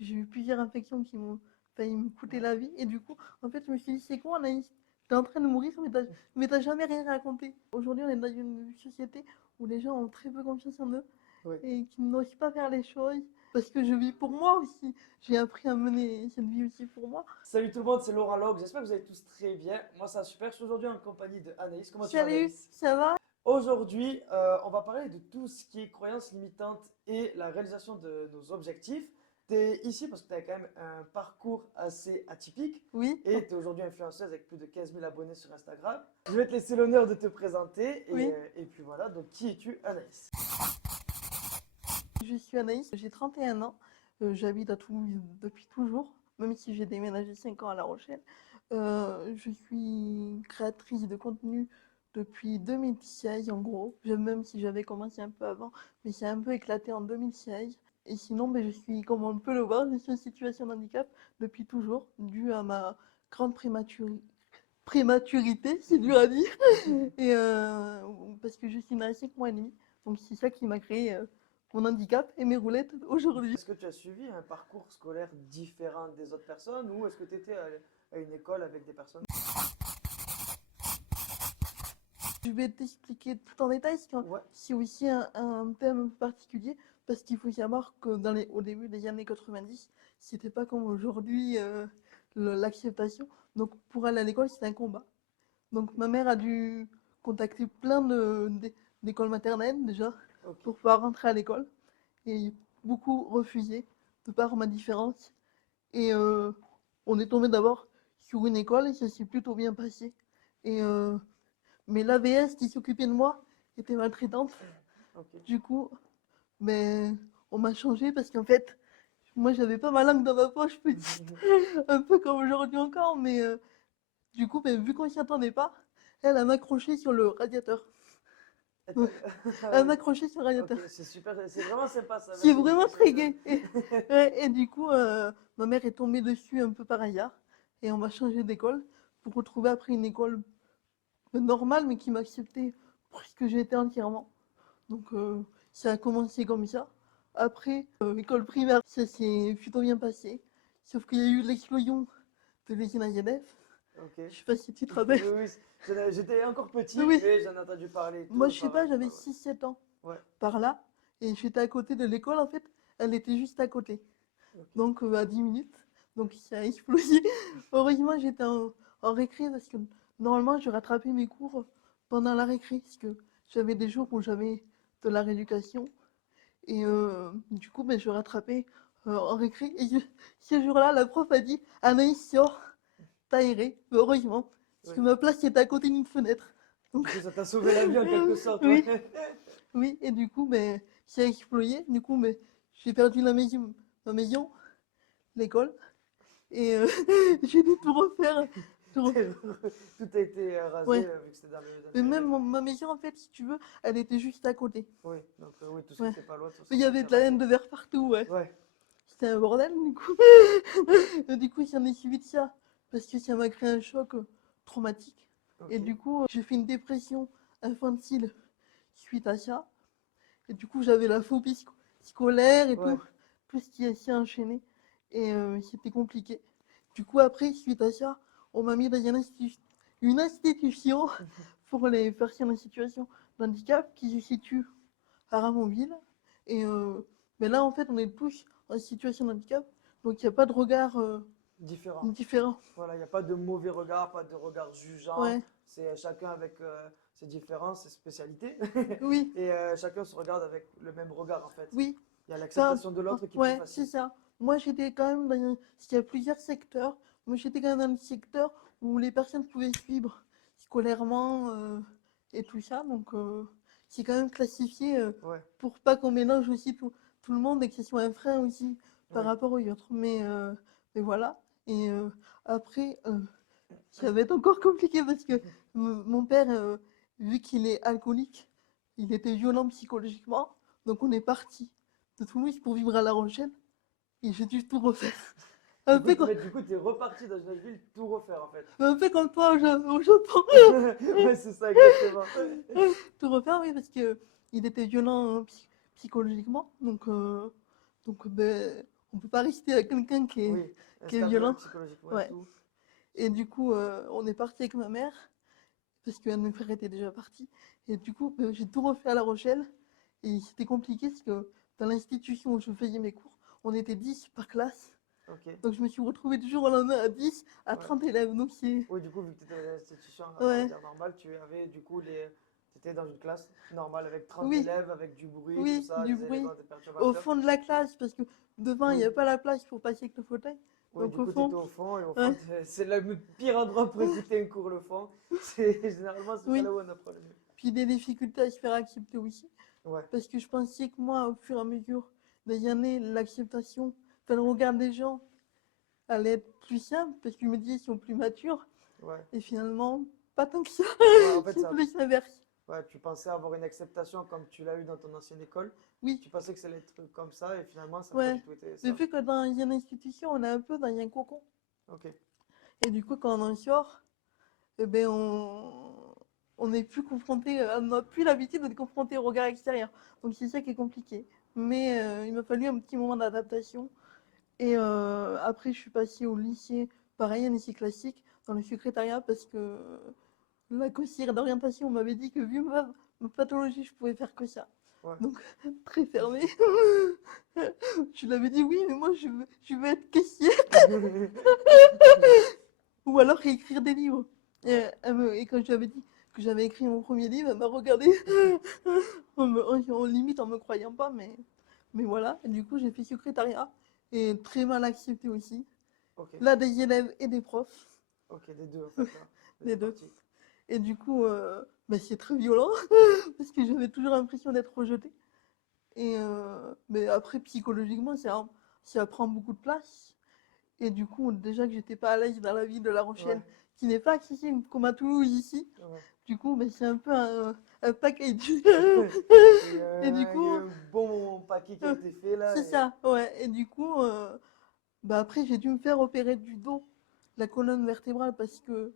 J'ai eu plusieurs infections qui m'ont failli me coûter la vie. Et du coup, en fait, je me suis dit, c'est quoi, Anaïs? T'es en train de mourir, mais t'as jamais rien raconté. Aujourd'hui, on est dans une société où les gens ont très peu confiance en eux Oui. et qui n'osent pas faire les choses. Parce que je vis pour moi aussi. J'ai appris à mener cette vie aussi pour moi. Salut tout le monde, c'est Laurent Log. J'espère que vous allez tous très bien. Moi, ça va super. Je suis aujourd'hui en compagnie de Anaïs. Comment tu vas, Salut, Anaïs? ça va? Aujourd'hui, on va parler de tout ce qui est croyances limitantes et la réalisation de nos objectifs. Tu es ici parce que tu as quand même un parcours assez atypique Oui, et tu es aujourd'hui influenceuse avec plus de 15 000 abonnés sur Instagram. Je vais te laisser l'honneur de te présenter oui. et puis voilà. Donc, qui es-tu, Anaïs? Je suis Anaïs, j'ai 31 ans. J'habite à Toulouse depuis toujours, même si j'ai déménagé 5 ans à La Rochelle. Je suis créatrice de contenu depuis 2016 en gros, même si j'avais commencé un peu avant, mais c'est un peu éclaté en 2016. Et sinon, ben, je suis, comme on peut le voir, je suis en situation de handicap depuis toujours, dû à ma grande prématurité, c'est dur à dire, et parce que je suis née à 5 mois et demi. Donc c'est ça qui m'a créé mon handicap et mes roulettes aujourd'hui. Est-ce que tu as suivi un parcours scolaire différent des autres personnes ou est-ce que tu étais à une école avec des personnes? Je vais t'expliquer tout en détail, parce que Ouais. c'est aussi un thème particulier, parce qu'il faut savoir que au début des années 90, c'était pas comme aujourd'hui l'acceptation. Donc pour aller à l'école, c'était un combat. Donc ma mère a dû contacter d'écoles maternelles déjà Ok. pour pouvoir rentrer à l'école. Et beaucoup refusé de par ma différence. Et on est tombé d'abord sur une école et ça s'est plutôt bien passé. Et mais l'AVS qui s'occupait de moi était maltraitante. Ok. Du coup, mais on m'a changé parce qu'en fait, moi j'avais pas ma langue dans ma poche petite, un peu comme aujourd'hui encore, mais du coup, ben, vu qu'on s'y attendait pas, elle m'a accroché sur le radiateur. Ah Elle oui. m'a accroché sur le Ok, radiateur. c'est super, c'est vraiment sympa ça. C'est Merci vraiment d'éducation. très gai. Et, ouais, et du coup, ma mère est tombée dessus un peu par hasard. Et on m'a changé d'école pour retrouver après une école normale, mais qui m'acceptait pour ce que j'étais entièrement. Donc, ça a commencé comme ça. Après, école primaire, ça s'est plutôt bien passé. Sauf qu'il y a eu l'explosion de l'usine AZF. Ok. Je sais pas si tu te Oui, rappelles. oui, j'étais encore petit, Oui, mais j'en ai entendu parler et moi, tout je sais par, pas, j'avais par- 6 7 ans ouais. par là. Et j'étais à côté de l'école, en fait. Elle était juste à côté. Ok. Donc à 10 minutes. Donc ça a explosé. Heureusement, j'étais en récré parce que normalement, je rattrapais mes cours pendant la récré. Parce que j'avais des jours où j'avais de la rééducation. Et du coup, ben, je rattrapais en récré. Et ce jour-là, la prof a dit Anaïs, sors, t'as aéré. Mais heureusement, parce que Oui. ma place était à côté d'une fenêtre. Donc, Du coup, ça t'a sauvé la vie en quelque sorte, ouais. oui, oui. Et du coup, ben, ça a explosé. Du coup, ben, j'ai perdu ma maison, l'école. Et j'ai dû tout refaire. Tout Tout a été rasé Ouais. vu que c'était dans le Mais même périmètre. ma maison, en fait, si tu veux, elle était juste à côté. Oui, donc oui, tout ce qui Ouais. était pas loin, de toute Mais façon, il y ça a avait été de la laine rasé. de verre partout, ouais. Ouais. C'était un bordel, du coup. Et du coup, j'en ai suivi de ça. Parce que ça m'a créé un choc traumatique. Et Ok. du coup, j'ai fait une dépression infantile suite à ça. Et du coup, j'avais la phobie scolaire et Ouais. tout. Tout ce qui s'est enchaîné. Et c'était compliqué. Du coup, après, suite à ça, on m'a mis dans une institution pour les personnes en situation de handicap qui se situe à Ramonville. Et mais là, en fait, on est tous en situation de handicap. Donc, il n'y a pas de regard Différent. différent. Voilà, il n'y a pas de mauvais regard, pas de regard jugeant. Ouais, C'est chacun avec ses différences, ses spécialités. oui, Et chacun se regarde avec le même regard, en fait. oui. Il y a Enfin, l'acceptation de l'autre qui est plus ouais, c'est facile. ça. Moi, j'étais quand même parce qu'il y a plusieurs secteurs. Moi, j'étais quand même dans le secteur où les personnes pouvaient suivre scolairement et tout ça. Donc, c'est quand même classifié Ouais, pour pas qu'on mélange aussi tout le monde et que ce soit un frein aussi par oui. rapport aux autres. Mais voilà. Et après, ça va être encore compliqué parce que mon père, vu qu'il est alcoolique, il était violent psychologiquement. Donc, on est parti de Toulouse pour vivre à La Rochelle et j'ai dû tout refaire. Un peu, Du coup, t'es reparti dans une autre ville tout refaire, en fait. un peu comme toi au Japon. Ouais, c'est ça, exactement. Tout refaire, oui, parce que il était violent psychologiquement. Donc ben, on peut pas rester avec quelqu'un Oui, qui est instable violent. psychologiquement et Ouais. tout. Et du coup, on est parti avec ma mère, parce qu'un de mes frères était déjà parti. Et du coup, j'ai tout refait à La Rochelle. Et c'était compliqué parce que dans l'institution où je faisais mes cours, on était 10 par classe. Ok, Donc je me suis retrouvée du jour au lendemain à 10, à ouais. 30 élèves. Donc c'est... Oui, du coup, vu que tu étais dans une institution, on va Ouais, dire normale, tu avais du coup tu étais dans une classe normale avec 30 oui, élèves, avec du bruit, tout oui, ça, du des bruit. éléments, des Au perturbateurs. fond de la classe, parce que devant, il n'y Oui, a pas la place pour passer avec le fauteuil. oui, Donc du au coup, tu étais fond, au fond, et au fond, ouais, c'est le pire endroit pour écouter un cours, le fond. C'est généralement, c'est pas là oui. où on apprend le mieux. Puis des difficultés à se faire accepter aussi. Ouais, Parce que je pensais que moi, au fur et à mesure des années, l'acceptation, enfin, le regard des gens allait être plus simple, parce que je me disais, ils sont plus matures. ouais. Et finalement, pas tant que ça. Ouais, en fait, C'est ça, plus l'inverse. ouais, tu pensais avoir une acceptation comme tu l'as eu dans ton ancienne école. Oui, Tu pensais que ça allait être comme ça, et finalement, ça n'a pas ouais. du tout été Le ça. fait que dans une institution, on est un peu dans un cocon. Ok, Et du coup, quand on en sort, eh ben, on n'est plus confronté, on n'a plus l'habitude d'être confronté au regard extérieur. Donc c'est ça qui est compliqué. Mais il m'a fallu un petit moment d'adaptation. Et après, je suis passée au lycée, pareil, un lycée classique, dans le secrétariat, parce que la conseillère d'orientation m'avait dit que vu ma pathologie, je pouvais faire que ça. ouais. Donc, très fermé. Je lui avais dit oui, mais moi, je veux être caissière. Ou alors écrire des livres. Ouais, Et quand je lui avais dit que j'avais écrit mon premier livre, elle m'a regardé en limite en me croyant pas, mais voilà. Et du coup, j'ai fait secrétariat et très mal accepté aussi. ok, Là, des élèves et des profs, ok, les deux en fait, là, les les deux deux. parties. Et du coup, c'est très violent parce que j'avais toujours l'impression d'être rejetée. Et mais après, psychologiquement, ça prend beaucoup de place. Et du coup, déjà que j'étais pas à l'aise dans la ville de La Ouais, Rochelle, qui n'est pas accessible comme à Toulouse ici, ouais. du coup, c'est un peu un package. Il y a eu Et du coup, un bon paquet qui a euh, été fait là, c'est et ça, ouais. Et du coup, après, j'ai dû me faire opérer du dos, la colonne vertébrale, parce que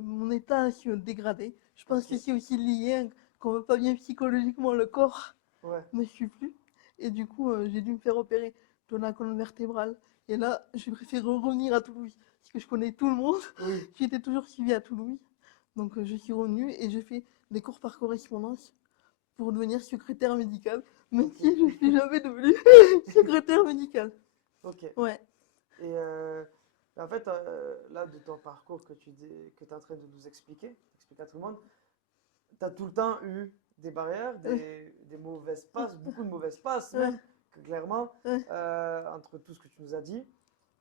mon état se dégradait. Je pense ok, que c'est aussi lié, hein, qu'on va pas bien psychologiquement, le corps ouais, ne suit plus. Et du coup, j'ai dû me faire opérer de la colonne vertébrale. Et là, j'ai préféré revenir à Toulouse, parce que je connais tout le monde. oui, J'étais toujours suivie à Toulouse. Donc, je suis revenue et j'ai fait des cours par correspondance pour devenir secrétaire médicale, même ok, si je ne suis jamais devenue secrétaire médicale. ok. Ouais, Et en fait, là, de ton parcours que tu es en train de nous expliquer, expliquer à tout le monde, tu as tout le temps eu des barrières, ouais, des mauvaises passes, beaucoup de mauvaises passes ouais, même, clairement, ouais, entre tout ce que tu nous as dit.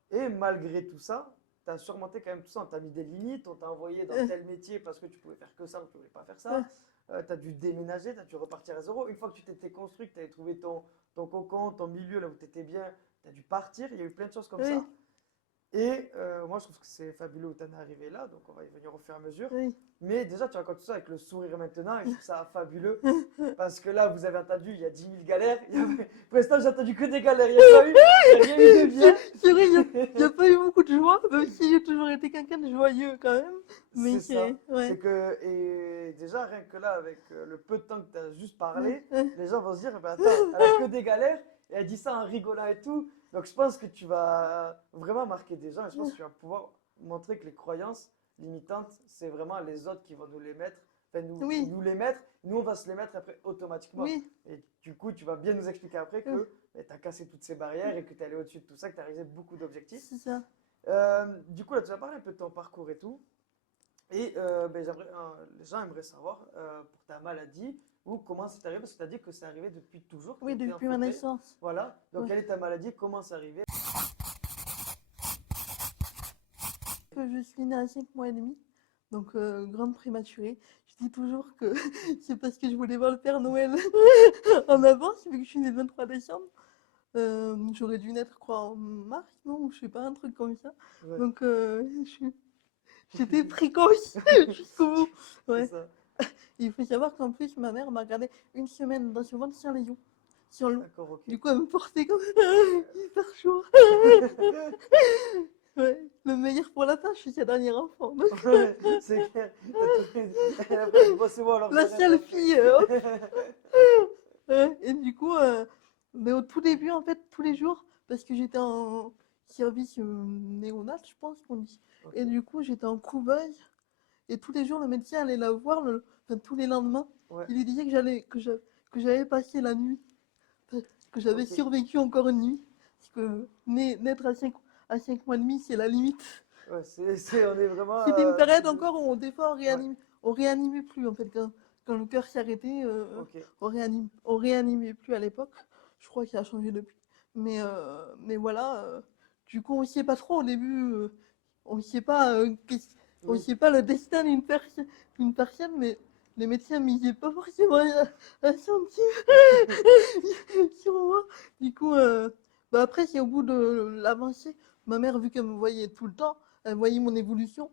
Et malgré tout ça, tu as surmonté quand même tout ça. On t'a mis des limites, on t'a envoyé dans ouais, tel métier parce que tu pouvais faire que ça ou tu pouvais pas faire ouais, ça. Tu as dû déménager, tu as dû repartir à zéro. Une fois que tu t'étais construit, que tu avais trouvé ton cocon, ton milieu là où tu étais bien, tu as dû partir. Il y a eu plein de choses comme ouais, ça. Et moi, je trouve que c'est fabuleux où tu en es arrivé là, donc on va y venir au fur et à mesure. ouais. Mais déjà, tu racontes tout ça avec le sourire maintenant, et je trouve ça fabuleux. Parce que là, vous avez entendu, il y a 10 000 galères. Pour l'instant, j'ai entendu que des galères. Il y a rien eu de bien. C'est vrai, il n'y a pas eu beaucoup de joie, même si j'ai toujours été quelqu'un de joyeux quand même. Mais C'est ça. ouais, C'est que, et déjà, rien que là, avec le peu de temps que tu as juste ouais, parlé, ouais, les gens vont se dire, eh ben, attends, elle a que des galères, et elle dit ça en rigolant et tout. Donc, je pense que tu vas vraiment marquer des gens, et je pense que tu vas pouvoir montrer que les croyances limitantes, c'est vraiment les autres qui vont nous les mettre, enfin, oui, nous les mettre, nous, on va se les mettre après automatiquement. oui, Et du coup, tu vas bien nous expliquer après que tu as cassé toutes ces barrières et que tu es allé au-dessus de tout ça, que tu as réalisé beaucoup d'objectifs. c'est ça. Du coup, là, tu as parlé un peu de ton parcours et tout. Et les gens aimeraient savoir pour ta maladie ou comment c'est arrivé, parce que tu as dit que c'est arrivé depuis toujours, que tu Oui, étais en depuis ma fauteuil. naissance. Voilà, donc Ouais. quelle est ta maladie, comment c'est arrivé? Que je suis née à 5 mois et demi, donc grande prématurée. Je dis toujours que c'est parce que je voulais voir le Père Noël en avance, vu que je suis née le 23 décembre. J'aurais dû naître, quoi, en mars, non? Ou je sais pas, un truc comme ça. Ouais, Donc, j'étais précoce jusqu'au bout. c'est Ouais. ça. Il faut savoir qu'en plus, ma mère m'a gardé une semaine dans son ventre sans les os, sur l'eau. D'accord, ok. Du coup, elle me portait comme hyper chaud. Ouais. Le meilleur pour la fin, je suis sa dernière enfant. Ouais, c'est clair. T'as tout... Et après, elle dit, bon, c'est bon, alors La j'arrête seule après. fille, hop. Ouais. Et du coup, mais au tout début, en fait, tous les jours, parce que j'étais en service néonat, je pense qu'on dit. Ok. Et du coup, j'étais en couveuse. Et tous les jours, le médecin allait la voir, enfin, tous les lendemains. Ouais. Il lui disait que j'avais passé la nuit, enfin, que j'avais Ok. survécu encore une nuit. Parce que naître à 5 mois et demi, c'est la limite. Ouais, on est vraiment. C'était une période Plus de- encore où des fois Ouais. on réanimait plus en fait. Quand le cœur s'arrêtait, Ok. on réanimait plus à l'époque. Je crois qu'il a changé depuis. Mais voilà, du coup on ne sait pas trop au début. On ne sait pas, on Oui. sait pas le destin d'une personne, mais les médecins misaient pas forcément un centime sur moi. Du coup, bah après, c'est au bout de l'avancée. Ma mère, vu qu'elle me voyait tout le temps, elle voyait mon évolution.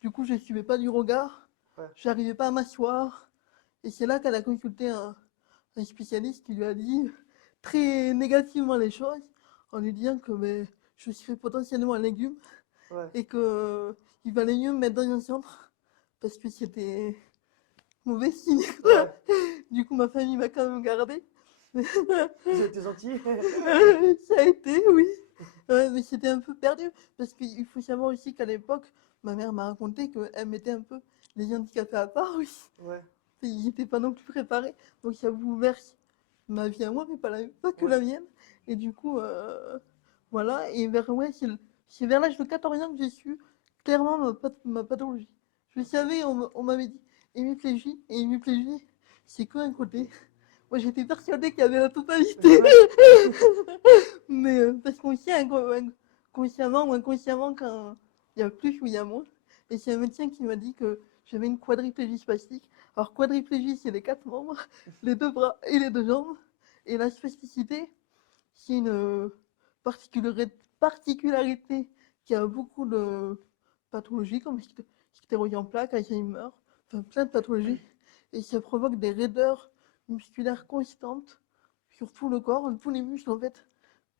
Du coup, je ne suivais pas du regard. Ouais. Je n'arrivais pas à m'asseoir. Et c'est là qu'elle a consulté un spécialiste qui lui a dit très négativement les choses, en lui disant que ben, je serais potentiellement un légume Ouais. et qu'il valait mieux me mettre dans un centre parce que c'était mauvais signe. Ouais. Du coup, ma famille m'a quand même gardé. Ils ont été gentils. Ça a été, oui. Ouais, mais c'était un peu perdu. Parce qu'il faut savoir aussi qu'à l'époque, ma mère m'a raconté qu'elle mettait un peu les handicapés à part, oui. Ouais. Ils n'étaient pas non plus préparés. Donc ça bouleverse ma vie à moi, mais pas que Ouais. la mienne. Et du coup, voilà. Et ouais, c'est vers l'âge de 14 ans que j'ai su clairement ma pathologie. Je savais, on m'avait dit hémiplégie. Et hémiplégie, c'est qu'un côté. Moi, j'étais persuadée qu'il y avait la totalité. Ouais. Mais parce qu'on sait consciemment ou inconsciemment quand il y a plus ou il y a moins. Et c'est un médecin qui m'a dit que j'avais une quadriplégie spastique. Alors, quadriplégie, c'est les 4 membres, les 2 bras et les 2 jambes. Et la spasticité, c'est une particularité qui a beaucoup de pathologies comme stéroïde en plaques, Alzheimer, enfin plein de pathologies. Et ça provoque des raideurs musculaires constantes sur tout le corps, tous les muscles en fait.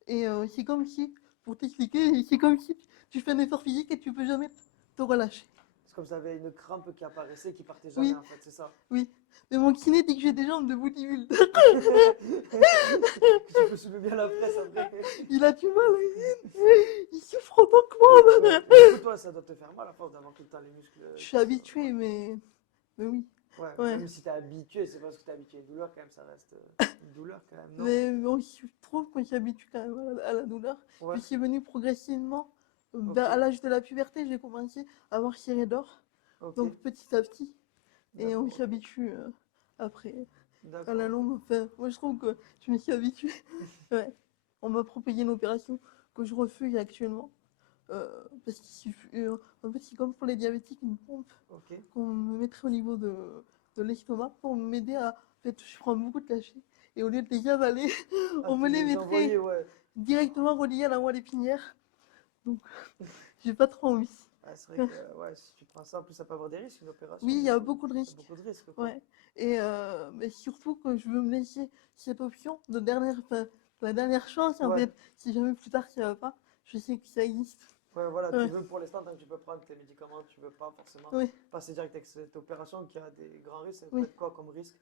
Et c'est comme si, pour t'expliquer, c'est comme si tu fais un effort physique et tu peux jamais te relâcher. C'est comme ça avait une crampe qui apparaissait, qui partait jamais Oui, en fait, c'est ça. oui. Mais mon kiné dit que j'ai des jambes de bodybuilder. Tu peux soulever bien la presse après. Il a du mal, il souffre autant que Ouais. moi. Et du coup, toi, ça doit te faire mal à force d'avoir tout le temps les muscles Je suis qui sont. habituée, mais oui. Ouais, Ouais. même si t'es habitué, c'est parce que t'es habitué à une douleur, quand même, ça reste une douleur quand même, non? Mais bon, je trouve qu'on s'habitue quand même à la douleur. Ouais, Puis c'est venu progressivement. ok, À l'âge de la puberté, j'ai commencé à avoir ces d'or. ok, Donc petit à petit. Et on d'accord, ok, s'habitue après. À la d'accord, ok. longue, enfin, moi je trouve que je me suis habituée. Ouais. On m'a proposé une opération que je refuse actuellement. Parce qu'il suffit, en fait, c'est comme pour les diabétiques, une pompe Ok. qu'on me mettrait au niveau de l'estomac pour m'aider à. En fait, je prends beaucoup de cachets. Et au lieu de les avaler, Ah, on te me les les envoyer, mettrait ouais. directement reliés à la moelle épinière. Donc, j'ai pas trop envie. Ah, c'est vrai que, ouais, si tu prends ça, en plus, ça peut avoir des risques, une opération, Oui, il du y a coup. beaucoup de Il y a risques. beaucoup de risques, quoi. Ouais. Et mais surtout que je veux me laisser cette option de dernière, enfin, la dernière chance en Ouais, fait. Si jamais plus tard ça va pas, je sais que ça existe. ouais, voilà, tu Ouais. veux pour l'instant, tant que tu peux prendre tes médicaments, tu veux pas forcément Oui, passer direct avec cette opération qui a des grands risques. Ça peut oui. être quoi comme risque?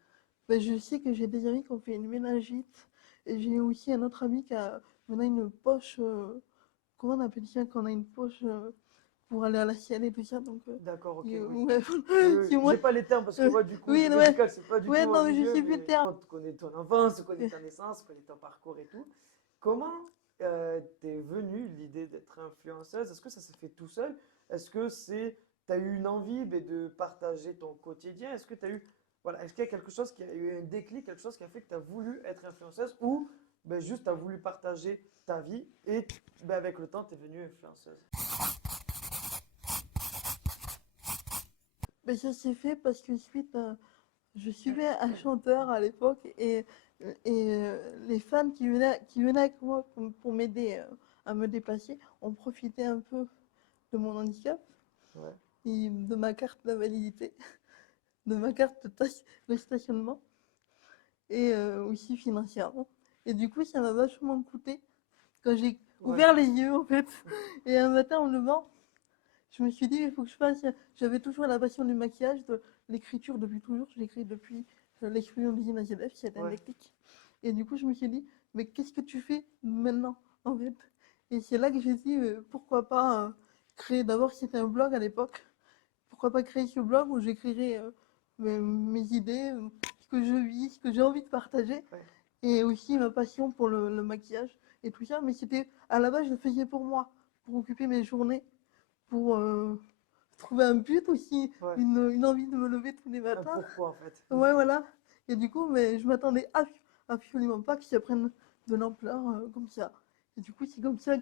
Ben, je sais que j'ai des amis qui ont fait une méningite. Et j'ai aussi un autre ami qui a, on a une poche, comment on appelle ça quand on a une poche pour aller à la sienne et tout ça. Donc, D'accord, ok, oui. ouais, Oui, c'est oui, moi. j'ai pas les termes parce que moi, du coup, Oui, le ouais. médical, c'est pas du tout Ouais, mon non, mais je milieu, sais plus le mais terme. tu connais ton enfance, tu connais ta naissance, tu connais ton parcours et tout. Comment t'es venue l'idée d'être influenceuse? Est-ce que ça s'est fait tout seul? Est-ce que t'as eu une envie ben, de partager ton quotidien? Est-ce que t'as eu, voilà, est-ce qu'il y a quelque chose qui a eu un déclic, quelque chose qui a fait que tu as voulu être influenceuse ou ben, juste tu as voulu partager ta vie et ben, avec le temps, tu es devenue influenceuse? Ben, ça s'est fait parce que je suivais un chanteur à l'époque et les femmes qui venaient avec moi pour m'aider à me dépasser ont profité un peu de mon handicap Ouais, et de ma carte d'invalidité, de ma carte de stationnement et aussi financièrement. Et du coup, ça m'a vachement coûté quand j'ai ouais, ouvert les yeux en fait. Et un matin en me levant, je me suis dit, il faut que je fasse. J'avais toujours la passion du maquillage, de l'écriture depuis toujours. J'écris depuis l'explosion des images d'élèves, c'était un ouais, déclic. Et du coup, je me suis dit, mais qu'est-ce que tu fais maintenant en fait. Et c'est là que j'ai dit, pourquoi pas créer, d'abord c'était un blog à l'époque, pourquoi pas créer ce blog où j'écrirais mes idées, ce que je vis, ce que j'ai envie de partager, Ouais. et aussi ma passion pour le maquillage et tout ça. Mais c'était, à la base, je le faisais pour moi, pour occuper mes journées, pour trouver un but aussi, Ouais. une envie de me lever tous les Un matins. pourquoi en fait. Ouais, voilà. Et du coup, mais je m'attendais absolument pas que ça prenne de l'ampleur comme ça. Et du coup, c'est comme ça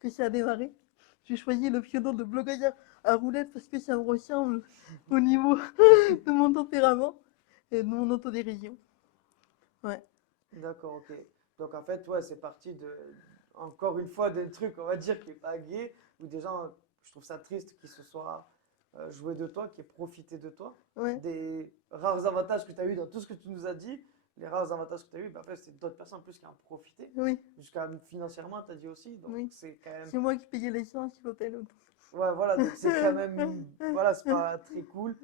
que ça a démarré. J'ai choisi le pseudo de blogueur à roulette parce que ça me ressemble au niveau de mon tempérament et de mon autodérision. Ouais. D'accord, ok. Donc en fait, ouais, c'est parti de, encore une fois, des trucs, on va dire, qui est pas gay, ou des gens, je trouve ça triste qu'ils se soient joués de toi, qui aient profité de toi. Ouais. Des rares avantages que tu as eu dans tout ce que tu nous as dit, les rares avantages que tu as eu, ben, en fait, c'est d'autres personnes en plus qui en ont profité. Oui. Jusqu'à financièrement, tu as dit aussi. Donc Oui. c'est quand même. C'est moi qui payais l'essence, l'hôtel. Ouais, voilà, donc c'est quand même. Voilà, c'est pas très cool.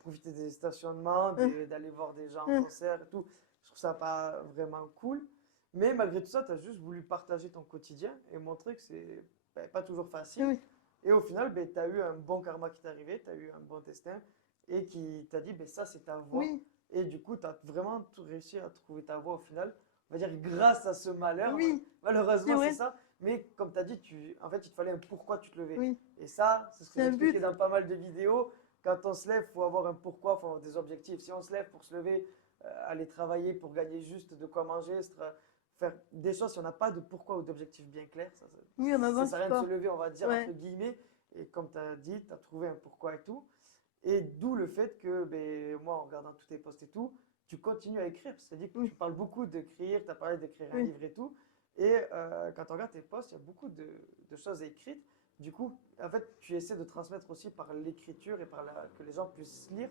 Profiter des stationnements, d'aller voir des gens en concert et tout. Je trouve ça pas vraiment cool. Mais malgré tout ça, tu as juste voulu partager ton quotidien et montrer que c'est ben, pas toujours facile. Oui. Et au final, ben, tu as eu un bon karma qui t'est arrivé, tu as eu un bon destin et qui t'a dit, ben, ça, c'est ta voie. Oui. Et du coup, tu as vraiment tout réussi à trouver ta voie au final. On va dire grâce à ce malheur, Oui. C'est malheureusement, c'est vrai. ça. Mais comme tu as dit, en fait, il te fallait un pourquoi tu te levais. Oui. Et ça, c'est ce que C'est un j'expliquais but. dans pas mal de vidéos. Quand on se lève, il faut avoir un pourquoi, il faut avoir des objectifs. Si on se lève pour se lever, aller travailler pour gagner juste de quoi manger, faire des choses, si on n'a pas de pourquoi ou d'objectif bien clair, Oui, on ça sert à n'avance rien de se pas. lever, on va dire entre Ouais. guillemets. Et comme tu as dit, tu as trouvé un pourquoi et tout. Et d'où le fait que ben, moi, en regardant tous tes posts et tout, tu continues à écrire. C'est-à-dire que Oui. tu parles beaucoup d'écrire, tu as parlé d'écrire un Oui. livre et tout. Et quand on regarde tes posts, il y a beaucoup de choses écrites. Du coup, en fait, tu essaies de transmettre aussi par l'écriture et que les gens puissent lire.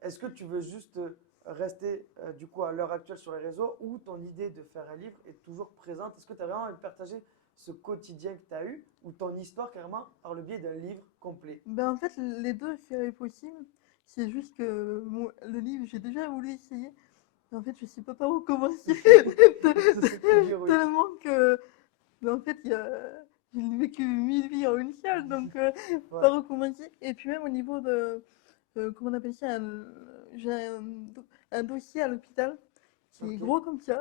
Est-ce que tu veux juste rester du coup à l'heure actuelle sur les réseaux ou ton idée de faire un livre est toujours présente? Est-ce que tu as vraiment envie de partager ce quotidien que tu as eu ou ton histoire carrément par le biais d'un livre complet? Ben, en fait, les deux seraient possibles. C'est juste que le livre, j'ai déjà voulu essayer. Mais en fait, je sais pas par où commencer. C'est plus dur, oui. Tellement que. Mais en fait, j'ai vécu 1000 vies en une seule, donc Ouais, par où commencer. Et puis même au niveau de. Comment on appelle ça? J'ai un dossier à l'hôpital qui est ok. gros comme ça,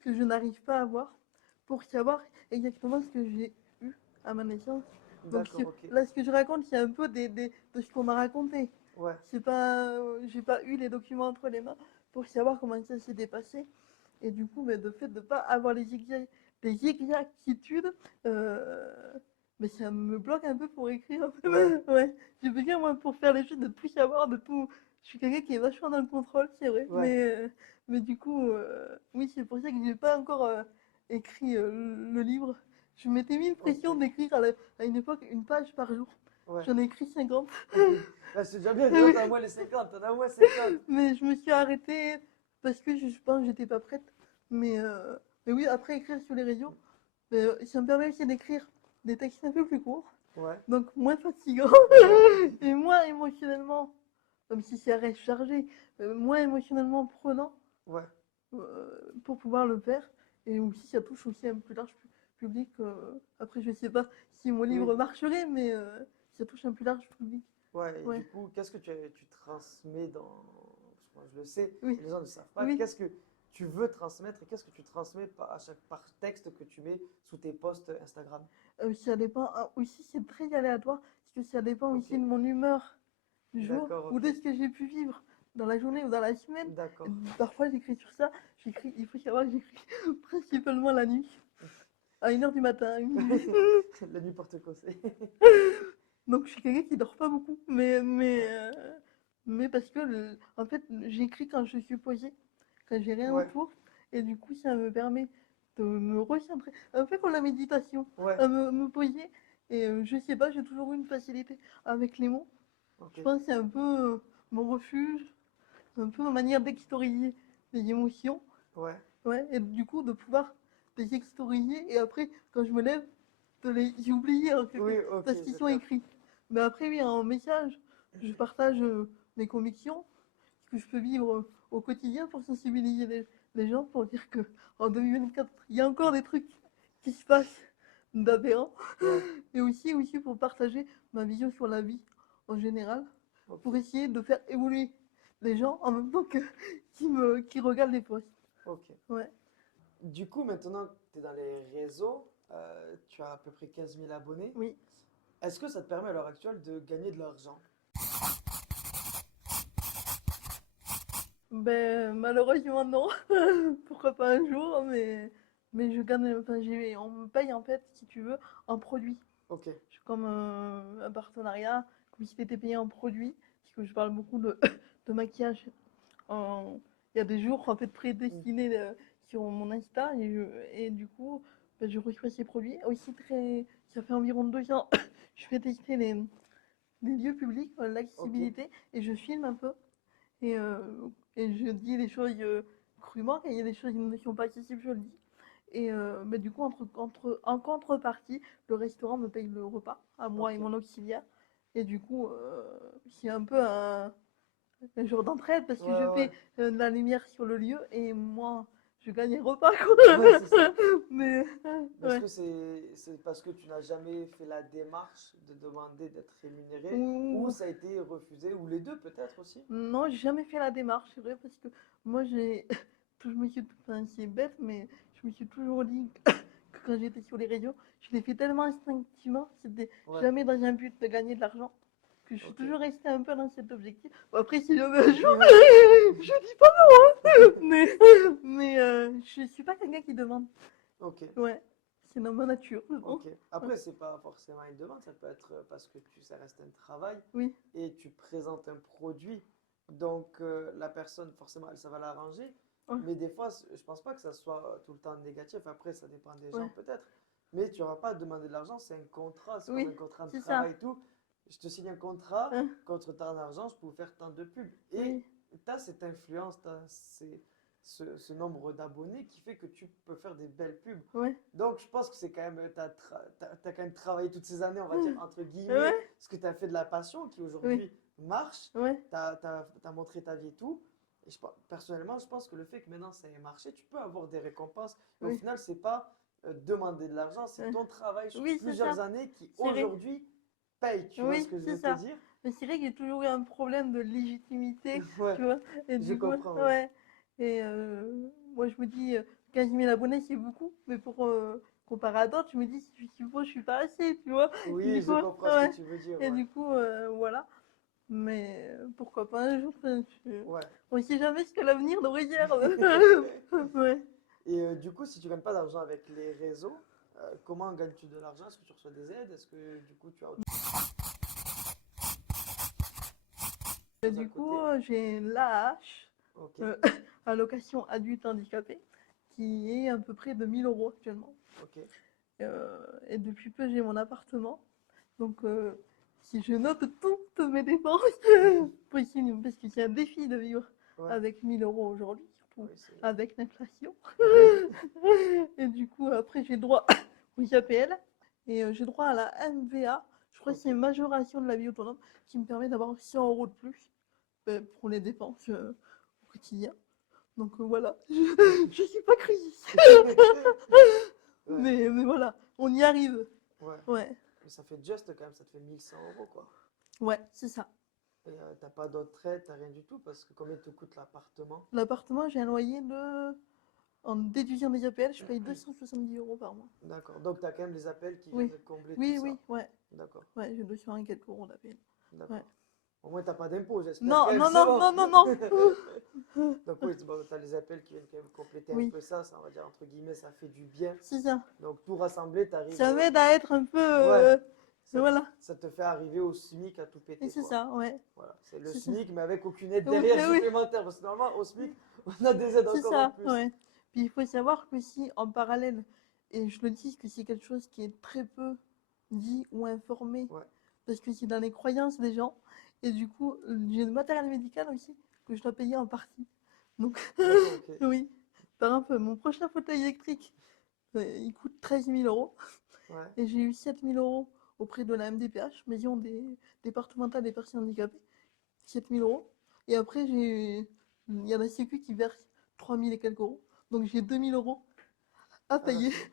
que je n'arrive pas à voir, pour savoir exactement ce que j'ai eu à ma naissance. Donc D'accord, ok. là, ce que je raconte, c'est un peu de ce qu'on m'a raconté. Ouais, C'est pas, j'ai pas eu les documents entre les mains pour savoir comment ça s'est dépassé. Et du coup, mais de fait de pas avoir les exactitudes, mais ça me bloque un peu pour écrire. ouais, Ouais, j'ai besoin, moi, pour faire les choses, de tout savoir, de tout. Je suis quelqu'un qui est vachement dans le contrôle, c'est vrai. ouais. Mais du coup, oui, c'est pour ça que j'ai pas encore écrit le livre. Je m'étais mis une Ok, pression d'écrire à une époque une page par jour. ouais. J'en ai écrit 50. Là, c'est déjà bien, déjà, t'as au moins les 50, t'en as au moins 50. Mais je me suis arrêtée parce que je pense que j'étais pas prête. Mais, euh, mais oui, après écrire sur les réseaux, ça me permet aussi d'écrire des textes un peu plus courts, Ouais, donc moins fatigants ouais, et moins émotionnellement, comme si ça reste chargé, moins émotionnellement prenant ouais. pour pouvoir le faire. Et aussi, ça touche aussi un plus large public. Après, je sais pas si mon livre Oui, marcherait, mais ça touche un plus large public. ouais. Et Ouais, du coup, qu'est-ce que tu transmets dans. Parce que moi, je le sais, oui, et les gens ne savent pas. oui. Qu'est-ce que tu veux transmettre et qu'est-ce que tu transmets par texte que tu mets sous tes posts Instagram? Ça dépend aussi, c'est très aléatoire, parce que ça dépend Ok, aussi de mon humeur du jour d'accord, ou ok. de ce que j'ai pu vivre dans la journée ou dans la semaine. D'accord. Parfois, j'écris sur ça. Il faut savoir que j'écris principalement la nuit, à 1 h du matin, à minuit. La nuit porte conseil. Donc, je suis quelqu'un qui dort pas beaucoup, mais parce que, en fait, j'écris quand je suis posée, quand j'ai rien Ouais, autour, et du coup, ça me permet de me recentrer, un peu comme la méditation, ouais, à me poser, et je sais pas, j'ai toujours eu une facilité avec les mots. ok. Je pense que c'est un peu mon refuge, un peu ma manière d'extorier les émotions, Ouais, ouais, et du coup, de pouvoir les extorier, et après, quand je me lève, de les oublier en quelque oui, sorte, ok, parce qu'ils je sont capte. écrits. Mais après, oui, en message, je partage mes convictions, ce que je peux vivre au quotidien pour sensibiliser les gens, pour dire que en 2024, il y a encore des trucs qui se passe d'aberrant. Ouais, Et aussi pour partager ma vision sur la vie en général, ok, pour essayer de faire évoluer les gens en même temps que qui regardent les posts. ok. Ouais, Du coup, maintenant que tu es dans les réseaux, tu as à peu près 15 000 abonnés. oui. Est-ce que ça te permet à l'heure actuelle de gagner de l'argent? Ben, malheureusement, non. Pourquoi pas un jour, mais je gagne, enfin, on me paye en fait, si tu veux, en produit. Ok, Je suis comme un partenariat, comme si tu étais payé en produit, parce que je parle beaucoup de maquillage. En- Il y a des jours en fait mm, prédestinés sur mon Insta et du coup, ben, je reçois ces produits. Aussi très, ça fait environ 2 ans, je fais tester les lieux publics, ok, l'accessibilité, et je filme un peu. Et, euh, et je dis les choses crûment, et il y a des choses qui ne sont pas accessibles, je le dis. Et bah, du coup, en contrepartie, le restaurant me paye le repas, à moi et ok. mon auxiliaire. Et du coup, c'est un peu un jour d'entraide parce Ouais, que je ouais, fais de la lumière sur le lieu et moi, je gagne un repas, quoi. ouais, c'est ça. Mais, Mais est-ce ouais. que c'est parce que tu n'as jamais fait la démarche de demander d'être rémunéré ou Ou, ça a été refusé ou les deux peut-être aussi? non, j'ai jamais fait la démarche, c'est vrai, parce que moi, je me suis, enfin, c'est bête, mais je me suis toujours dit que quand j'étais sur les réseaux, je l'ai fait tellement instinctivement, c'était Ouais, jamais dans un but de gagner de l'argent, que je suis ok. toujours restée un peu dans cet objectif. Bon, après, si je veux un jour, Ouais, je dis pas non, mais je suis pas quelqu'un qui demande. ok, Ouais, c'est dans ma nature, je pense. ok. Ouais. Après, c'est pas forcément une demande, ça peut être parce que ça reste un travail Oui, et tu présentes un produit. Donc, la personne, forcément, ça va l'arranger. ouais, Mais des fois, je pense pas que ça soit tout le temps négatif. Après, ça dépend des gens ouais, peut-être. Mais tu n'auras pas à demander de l'argent, c'est un contrat, c'est comme un oui, contrat de c'est ça. travail et tout. Je te signe un contrat, Hein, contre tant d'argent, je peux vous faire tant de pubs. Et oui, tu as cette influence, tu as ce nombre d'abonnés qui fait que tu peux faire des belles pubs. ouais, Donc, je pense que c'est quand même, t'as quand même travaillé toutes ces années, on va dire, entre guillemets, ouais, ce que tu as fait de la passion qui oui, aujourd'hui marche. ouais, Tu as montré ta vie et tout. Et personnellement, je pense que le fait que maintenant ça ait marché, tu peux avoir des récompenses. Et au oui, final, c'est pas demander de l'argent, c'est ouais. ton travail sur Oui, c'est plusieurs ça. années qui C'est vrai. aujourd'hui paye. Tu vois ce Oui, que je c'est veux te ça. dire? Mais c'est vrai que j'ai toujours eu un problème de légitimité, Ouais, tu vois. Et je du coup, comprends, ouais. ouais. Et moi, je me dis, 15 000 abonnés, c'est beaucoup. Mais pour comparer à d'autres, je me dis, si je suppose, je suis pas assez, tu vois. Et Oui, du je coup, comprends ce que ouais. tu veux dire, Et ouais. du coup, voilà. Mais pourquoi pas un jour, enfin, Ouais. on ne sait jamais ce que l'avenir nous réserve. Ouais. Et du coup, si tu gagnes pas d'argent avec les réseaux, comment gagnes-tu de l'argent? Est-ce que tu reçois des aides? Est-ce que du coup tu as autre chose à Du coup, côté? j'ai l'AH, Ok, euh, allocation adulte handicapé, qui est à peu près de 1 000 € actuellement. ok. Et depuis peu, j'ai mon appartement. Donc, si je note toutes mes dépenses possibles, parce que c'est un défi de vivre Ouais, avec 1 000 € aujourd'hui, surtout oui, c'est. avec l'inflation. Oui, Et du coup, après, j'ai droit aux APL et j'ai droit à la MVA. Je crois que ok. c'est une majoration de la vie autonome qui me permet d'avoir 100 € de plus pour les dépenses au quotidien. Donc voilà, je suis pas critique. Ouais, Mais voilà, on y arrive. ouais. Ouais, Mais ça fait juste quand même, ça te fait 1 100 € quoi. ouais, c'est ça. Et t'as pas d'autres aides, t'as rien du tout, parce que combien te coûte l'appartement? L'appartement, j'ai un loyer de. En déduisant mes APL, je paye 270 € par mois. D'accord. Donc t'as quand même des appels qui Oui, viennent combler tout oui, ça. oui, ouais. D'accord, Ouais, j'ai 200 et quelques euros d'APL. Ouais. d'accord. Au moins t'as pas d'impôt, j'espère Non, quand même, non, c'est non, bon. non, non, non. Donc oui, bon, t'as les appels qui viennent quand même compléter un Oui, peu ça, ça on va dire entre guillemets, ça fait du bien. c'est ça. Donc tout rassemblé, t'arrives Ça m'aide à être un peu. ouais, ça, Voilà. ça te fait arriver au SMIC à tout Et péter c'est quoi. ça, ouais. Voilà, c'est le C'est ça. SMIC mais avec aucune aide Oui, derrière oui, supplémentaire parce que normalement au SMIC, on a des aides c'est encore en ça, plus. ouais. Puis il faut savoir que si en parallèle, et je le dis que c'est quelque chose qui est très peu dit ou informé, Ouais, parce que c'est dans les croyances des gens, et du coup, j'ai le matériel médical aussi que je dois payer en partie. Donc, d'accord, ok. oui. Par exemple, mon prochain fauteuil électrique, il coûte 13 000 €, Ouais, et j'ai eu 7 000 € auprès de la MDPH, Maison départementale des personnes handicapées, 7 000 €. Et après, il y a la Sécu qui verse 3 000 et quelques euros. Donc j'ai 2 000 € à à payer. verser.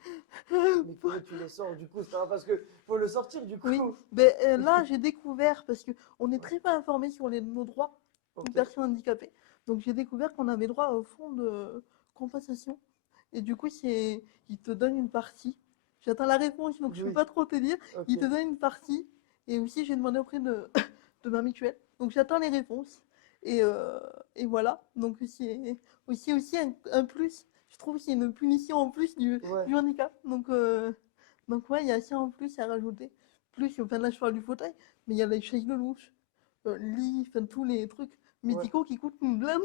Mais comment tu les sors du coup? C'est pas parce que faut le sortir du Oui, coup. ben, là j'ai découvert, parce qu'on est très peu informé sur nos droits de Ok. personnes handicapées, donc j'ai découvert qu'on avait droit au fonds de compensation. Et du coup, il te donne une partie. J'attends la réponse, donc je peux Oui. pas trop te dire. Ok. Il te donne une partie. Et aussi, j'ai demandé auprès de, de ma mutuelle. Donc j'attends les réponses. Et, euh, et voilà. Donc c'est aussi un plus. Je trouve que c'est une punition en plus Ouais. du handicap. Donc ouais, il y a ça en plus à rajouter. Plus, enfin là je parle du fauteuil, mais il y a les chaises de louche, lits, enfin tous les trucs Ouais. médicaux qui coûtent une blinde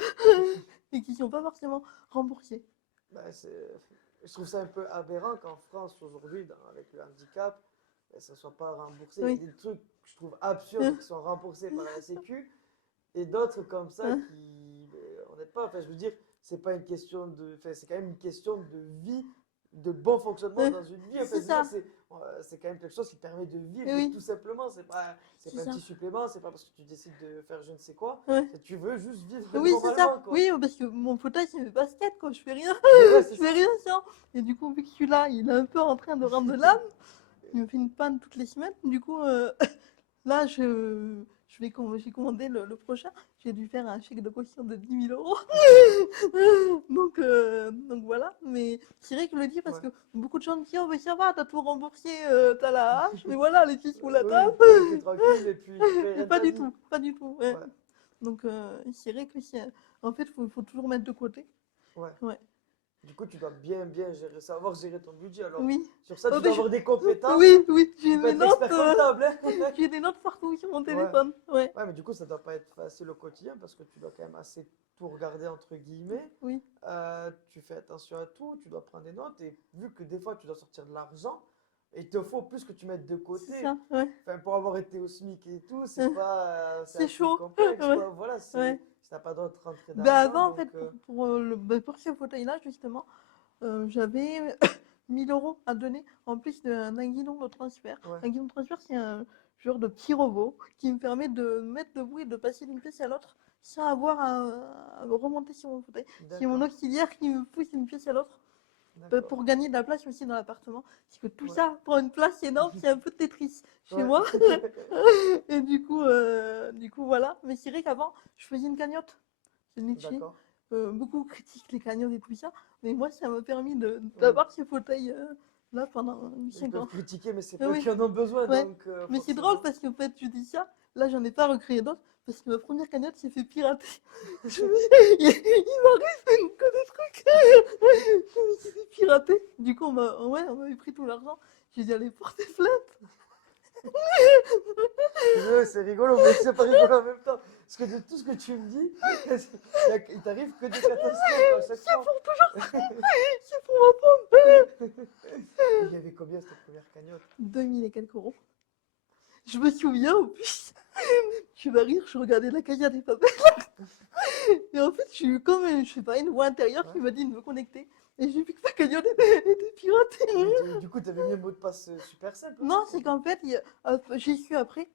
et qui sont pas forcément remboursés. Bah, je trouve ça un peu aberrant qu'en France aujourd'hui, avec le handicap, bah, ça ne soit pas remboursé. Il y a Oui. des trucs que je trouve absurdes qui sont remboursés par la Sécu et d'autres comme ça Hein. qui, on n'est pas. Enfin, je veux dire, c'est pas une question de. Enfin, c'est quand même une question de vie, de bon fonctionnement dans une vie. Enfin, C'est je veux dire, ça. c'est quand même quelque chose qui permet de vivre Et oui, tout simplement. C'est c'est pas un ça. petit supplément, c'est pas parce que tu décides de faire je ne sais quoi. Ouais. Tu veux juste vivre Oui, c'est ça. normalement, quoi. Oui, parce que mon fauteuil, c'est mes baskets, quoi. Je fais rien. Mais ouais, c'est Je fais ça. rien sans. Et du coup, vu que celui-là, il est un peu en train de rendre de l'âme, il me fait une panne toutes les semaines. Du coup, là, j'ai commandé le prochain. J'ai dû faire un chèque de caution de 10 000 euros. Donc voilà. Mais c'est vrai que je le dis parce Ouais. que beaucoup de gens me disent: oh, mais ça va, t'as tout remboursé, t'as la hache. Mais voilà, les filles sous la Oui, table. t'es tranquille et puis tu payes Mais rien de pas ta du vie. tout, pas du tout. Ouais. Ouais, Donc, c'est vrai que en fait, faut toujours mettre de côté. ouais. Ouais. Du coup, tu dois bien gérer, savoir gérer ton budget. Alors, Oui. sur ça, Oh, tu mais dois avoir des compétences. oui, oui, Tu peux être expert comptable, hein. j'ai des notes partout sur mon Ouais. téléphone. Ouais. Ouais, mais du coup, ça doit pas être facile au quotidien parce que tu dois quand même assez tout regarder, entre guillemets. Oui, Tu fais attention à tout, tu dois prendre des notes. Et vu que des fois, tu dois sortir de l'argent, il te faut plus que tu mettes de c'est côté. ça. Ouais. Enfin, pour avoir été au SMIC et tout, c'est Euh, pas, c'est C'est assez chaud. complexe, Ouais. quoi. Voilà, Ouais. si t'as pas d'autre rentrée Ben d'argent, avant, en donc, fait, pour ce fauteuil-là, justement, j'avais 1 000 € à donner en plus d'un guidon de transfert. ouais, Un guidon de transfert, c'est un genre de petit robot qui me permet de me mettre debout et de passer d'une pièce à l'autre sans avoir à me remonter sur mon fauteuil. C'est mon d'accord, auxiliaire qui me pousse d'une pièce à l'autre d'accord, pour gagner de la place aussi dans l'appartement. Parce que tout ouais, ça prend une place énorme, c'est un peu Tetris chez ouais, moi. Et du coup, voilà. Mais c'est vrai qu'avant, je faisais une cagnotte. C'est Nietzsche. d'accord, Beaucoup critiquent les cagnottes et tout ça. Mais moi, ça m'a permis oui. d'avoir ce fauteuil là pendant Ils 5 peuvent ans. critiquer, mais c'est Ah pas oui, qui en ont besoin, ouais. donc Mais c'est drôle forcément. parce qu'en fait, je dis ça. Là, j'en ai pas recréé d'autres parce que ma première cagnotte s'est fait pirater. Il m'arrive que des trucs. Je me suis fait pirater. Du coup, on m'avait pris tout l'argent. J'ai dû aller porter plainte. Désolé, c'est rigolo, mais c'est pas rigolo en même temps. Parce que de tout ce que tu me dis, il t'arrive que des catastrophes à chaque C'est fois. pour toujours. C'est pour ma pomme. Il y avait combien cette première cagnotte? 2000 et quelques euros. Je me souviens, en plus, tu vas rire, je regardais la cagnotte des papels. Et en fait, j'ai eu comme, je sais pas, une voix intérieure Ouais. qui m'a dit de me connecter. Et j'ai vu que ma cagnotte était piratée. Mais du coup, t'avais mis un mot de passe super simple aussi. Non, c'est qu'en fait, j'y suis après.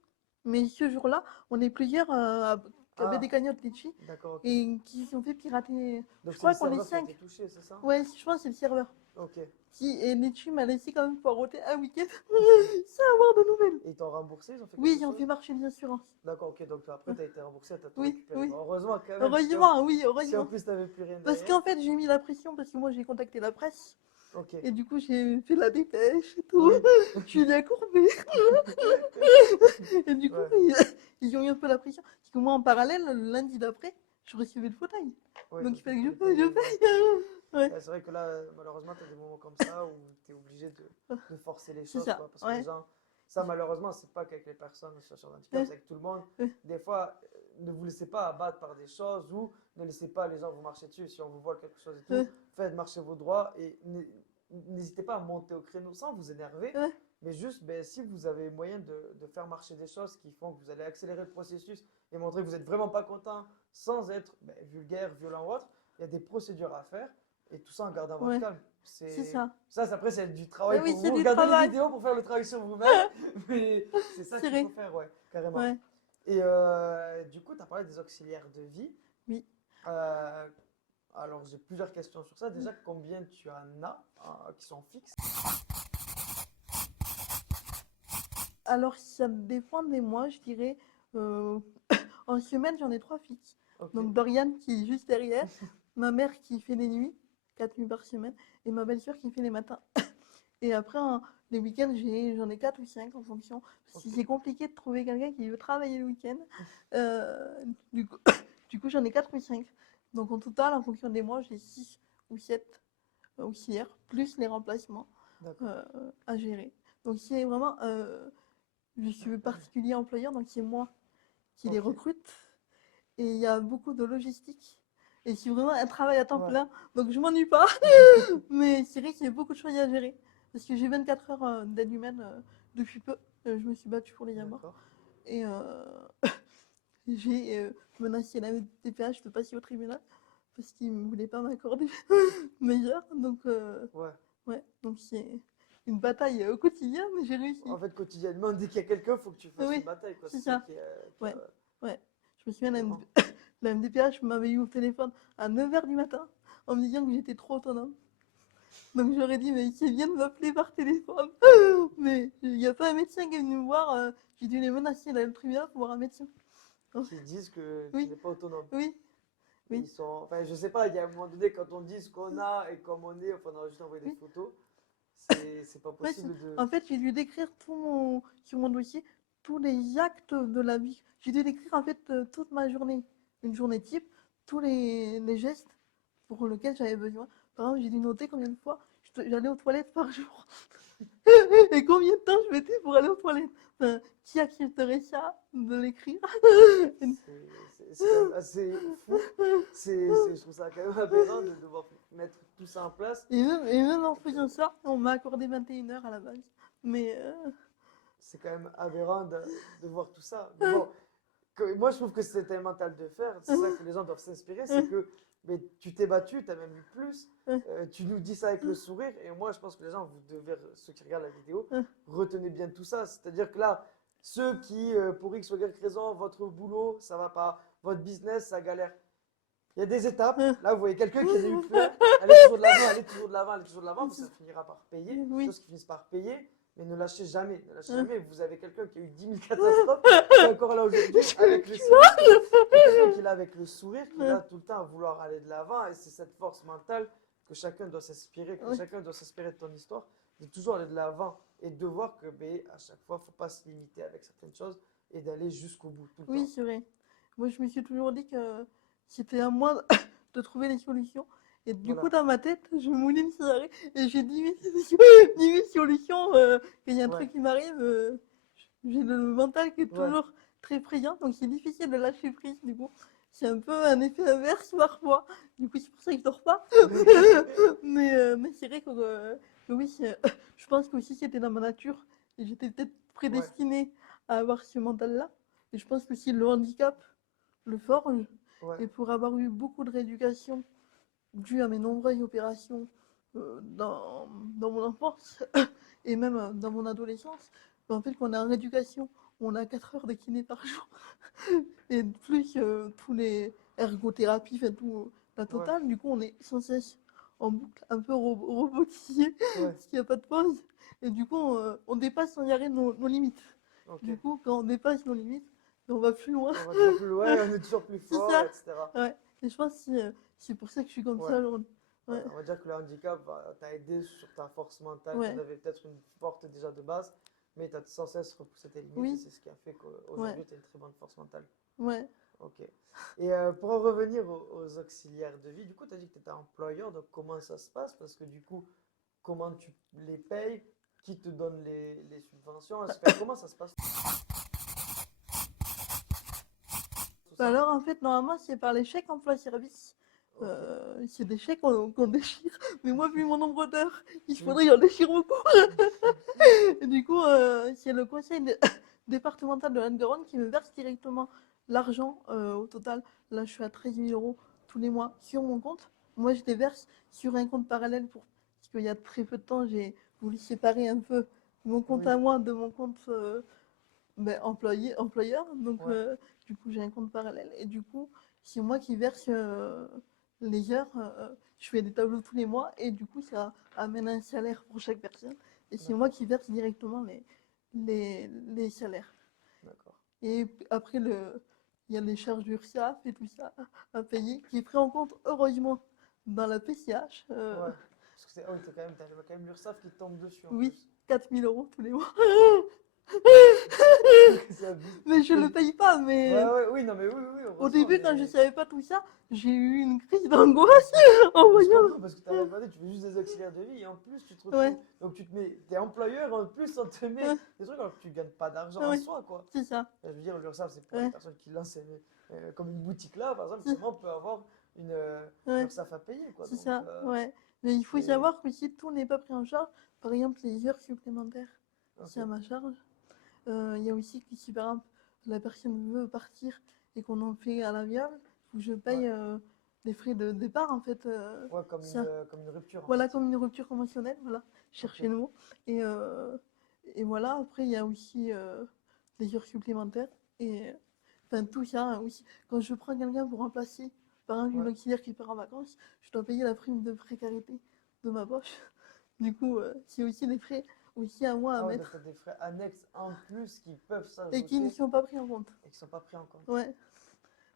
Mais ce jour-là, on est plusieurs qui avaient des Ah, cagnottes Litchi d'accord, ok. et qui se sont fait pirater. Je Donc c'est le crois qu'on est serveur qui a été 5. touché, c'est ça? Ouais, je pense que c'est le serveur. Ok. Et Litchi m'a laissé quand même poireauter un week-end sans avoir de nouvelles. Et ils t'ont remboursé, ils ont fait Oui, quelque ils ont fait chose? marcher les assurances. D'accord, ok. Donc après, t'as été remboursé, t'as tout Oui, récupéré. oui. Bon, heureusement quand même, Heureusement, oui, si en heureusement. plus t'avais plus rien Parce derrière. qu'en fait, j'ai mis la pression parce que moi, j'ai contacté la presse. Ok. Et du coup, j'ai fait la dépêche et tout. Oui. Je suis bien courbée. Et du coup, Ouais. ils ont eu un peu la pression. Parce que moi, en parallèle, le lundi d'après, je recevais le fauteuil. Ouais, Donc, il donc il fallait que je fallait paye, je payer, ouais. paye. Ouais, Ouais, c'est vrai que là, malheureusement, tu as des moments comme ça où tu es obligé de forcer les c'est choses, ça. quoi. Parce que les Ouais. gens, ça malheureusement, c'est pas qu'avec les personnes en situation de handicap, c'est avec tout le monde. Des fois, ne vous laissez pas abattre par des choses ou ne laissez pas les gens vous marcher dessus. Si on vous vole quelque chose et tout, Ouais, faites marcher vos droits et n'hésitez pas à monter au créneau sans vous énerver. ouais, Mais juste, ben, si vous avez moyen de faire marcher des choses qui font que vous allez accélérer le processus et montrer que vous n'êtes vraiment pas content sans être ben, vulgaire, violent ou autre, il y a des procédures à faire. Et tout ça en gardant votre ouais, calme. c'est ça. Après, c'est du Mais travail oui, pour c'est vous. du Regardez les travail. vidéos pour faire le travail sur vous-même. Mais c'est ça C'est qu'il faut vrai. faire, ouais, carrément. Ouais, Et du coup, tu as parlé des auxiliaires de vie. oui. Euh, alors, j'ai plusieurs questions sur ça. Déjà, combien tu en as qui sont fixes? Alors, ça dépend des mois, je dirais. euh, En semaine, j'en ai 3 fixes. Ok. Donc, Dorian qui est juste derrière, ma mère qui fait les nuits, 4 nuits par semaine, et ma belle-sœur qui fait les matins. Et après, les week-ends, j'en ai 4 ou 5 en fonction. Parce que Ok. c'est compliqué de trouver quelqu'un qui veut travailler le week-end. Du coup, du coup, j'en ai 4 ou 5. Donc, en total, en fonction des mois, j'ai 6 ou 7 auxiliaires, plus les remplacements D'accord. à gérer. Donc, c'est vraiment, je suis particulier employeur, donc c'est moi qui les Ok. recrute. Et il y a beaucoup de logistique. Et c'est vraiment un travail à temps Ouais. plein. Donc, je m'ennuie pas. Mais c'est vrai qu'il y a beaucoup de choses à gérer. Parce que j'ai 24 heures d'aide humaine depuis peu. Je me suis battue pour les avoir. D'accord. Et j'ai menacé la DPH de passer au tribunal. Parce qu'ils ne voulaient pas m'accorder meilleur. Donc, Ouais. ouais. Donc, c'est une bataille au quotidien, mais j'ai réussi. En fait, quotidiennement, dès qu'il y a quelqu'un, il faut que tu fasses une Oui, bataille, quoi. c'est C'est ça ça. qui Ouais. est Ouais. Je me souviens, vraiment. la MDPH m'avait eu au téléphone à 9 h du matin en me disant que j'étais trop autonome. Donc j'aurais dit, mais qui vient de m'appeler par téléphone. Mais il n'y a pas un médecin qui est venu me voir. J'ai dû les menacer d'aller au tribunal pour voir un médecin. Qui disent que tu Oui, n'es pas autonome. oui, Et oui, ils sont. Enfin, je sais pas, il y a un moment donné, quand on dit ce qu'on a et comme on est, enfin, on a juste envoyé des oui. photos, c'est pas Ouais, possible de. en fait, j'ai dû décrire sur mon dossier tous les actes de la vie. J'ai dû décrire en fait toute ma journée, une journée type, tous les gestes pour lesquels j'avais besoin. Par exemple, j'ai dû noter combien de fois j'allais aux toilettes par jour. Et combien de temps je mettais pour aller aux toilettes. Enfin, qui accepterait ça de l'écrire? C'est quand même assez fou. Je trouve ça quand même aberrant de devoir mettre tout ça en place. Et même en Et que faisant ça, on m'a accordé 21 heures à la base. Mais c'est quand même aberrant de voir tout ça. Mais bon, moi je trouve que c'est un mental de fer. C'est ça que les gens doivent s'inspirer. C'est que mais tu t'es battu, tu as même eu plus. Tu nous dis ça avec le sourire. Et moi je pense que les gens, vous devez, ceux qui regardent la vidéo, retenez bien tout ça. C'est-à-dire que là, ceux qui, pour X ou Y raison, votre boulot, ça va pas, votre business, ça galère. Il y a des étapes. Là, vous voyez quelqu'un qui en a eu plein. Allez toujours de l'avant, allez toujours de l'avant, allez toujours de l'avant. Ça finira par payer. Des oui. choses qui finissent par payer. Mais ne lâchez jamais. Ne lâchez jamais. Vous avez quelqu'un qui a eu 10 000 catastrophes, qui est encore là aujourd'hui avec le sourire. Il y a quelqu'un qui est là avec le sourire, qui est là tout le temps à vouloir aller de l'avant. Et c'est cette force mentale que chacun doit s'inspirer, que chacun doit s'inspirer de ton histoire, de toujours aller de l'avant et de voir que ben, à chaque fois, il ne faut pas se limiter avec certaines choses et d'aller jusqu'au bout tout le Oui, temps. c'est vrai. Moi, je me suis toujours dit que c'était à moi de trouver les solutions. Et du coup, Voilà. dans ma tête, je mouline sans arrêt. Et j'ai 10 000 solutions. 10 000 solutions. Quand il y a un Ouais. truc qui m'arrive, j'ai le mental qui est Ouais. toujours très présent. Donc, c'est difficile de lâcher prise. Du coup, c'est un peu un effet inverse parfois. Du coup, c'est pour ça que je dors pas. Mais c'est vrai que oui, je pense que aussi c'était dans ma nature. Et j'étais peut-être Ouais. prédestinée à avoir ce mental-là. Et je pense que si le handicap le forge, Ouais. et pour avoir eu beaucoup de rééducation due à mes nombreuses opérations dans mon enfance et même dans mon adolescence, en fait, quand on est en rééducation, on a 4 heures de kiné par jour. Et plus tous les ergothérapies, enfin tout, la Ouais. totale, du coup, on est sans cesse en boucle, un peu robotisé, Ouais. parce qu'il n'y a pas de pause. Et du coup, on dépasse sans y arrêt nos limites. Ok. Du coup, quand on dépasse nos limites, on va plus loin. On va toujours plus loin, on est toujours plus C'est fort, ça. etc. Ouais. Et je pense que c'est pour ça que je suis comme Ouais. ça aujourd'hui. Ouais. Ouais. On va dire que le handicap t'a aidé sur ta force mentale. Tu en Ouais. avais peut-être une forte déjà de base, mais tu as sans cesse repoussé tes limites et Oui. c'est ce qui a fait Ouais. qu'aujourd'hui tu as une très bonne force mentale. Ouais. Ok. Et pour en revenir aux auxiliaires de vie, du coup, tu as dit que tu étais employeur, donc comment ça se passe? Parce que du coup, comment tu les payes? Qui te donne les subventions? Enfin, comment ça se passe tout Bah ça? alors, en fait, normalement, c'est par les chèques emploi-service. Ok. C'est des chèques qu'on déchire. Mais moi, vu mon nombre d'heures, il Oui. faudrait que j'en déchire beaucoup. Et du coup, c'est le conseil départemental de l'Haute-Garonne qui me verse directement l'argent au total. Là, je suis à 13 000 euros tous les mois sur mon compte. Moi, je les verse sur un compte parallèle parce qu'il y a très peu de temps, j'ai voulu séparer un peu mon compte Oui. à moi de mon compte employeur. Donc, Ouais. du coup, j'ai un compte parallèle. Et du coup, c'est moi qui verse les heures. Je fais des tableaux tous les mois. Et du coup, ça amène un salaire pour chaque personne. Et c'est moi D'accord. qui verse directement les salaires. D'accord. Et après, il y a les charges d'URSSAF et tout ça à payer, qui est pris en compte, heureusement, dans la PCH. Ouais. Parce que oh oui, t'as quand même l'URSSAF qui te tombe dessus en Oui, plus. 4 000 € tous les mois. C'est abusé. Mais je Mais le paye pas, ouais, mais ouais, oui, non, mais oui, oui, au heureusement, début, quand je mais. savais pas tout ça, j'ai eu une crise d'angoisse en Mais je voyant. comprends parce que t'as rien demandé, tu fais juste des auxiliaires de vie et en plus tu te Ouais, retrouves. Donc tu te mets. T'es employeur, en plus on te met ouais, des trucs alors que tu gagnes pas d'argent en ouais, soi, quoi. c'est ça. Je veux dire, l'URSSAF, c'est pour les Ouais, personnes qui lancent comme une boutique là, par exemple, tout le c'est monde peut avoir une ouais, URSSAF à payer, quoi. c'est Donc, ça. Ouais. Mais il faut c'est. savoir que si tout n'est pas pris en charge, par exemple, les heures supplémentaires, Ok. c'est à ma charge. Il y a aussi que si par exemple la personne veut partir et qu'on en fait à l'amiable, faut que je Ouais. paye les frais de départ en fait. Ouais, Ça, comme une rupture en voilà, fait. comme une rupture conventionnelle, voilà, Ok. chercher le mot. Et, euh, et voilà, après il y a aussi les heures supplémentaires. Et enfin tout ça aussi. Quand je prends quelqu'un pour remplacer, par exemple une Ouais. auxiliaire qui part en vacances, je dois payer la prime de précarité de ma poche. Du coup, c'est aussi des frais aussi à moi à Ah ouais, donc mettre t'as des frais annexes en plus qui peuvent et qui ne s'ajouter sont pas pris en compte. et qui sont pas pris en compte. Ouais.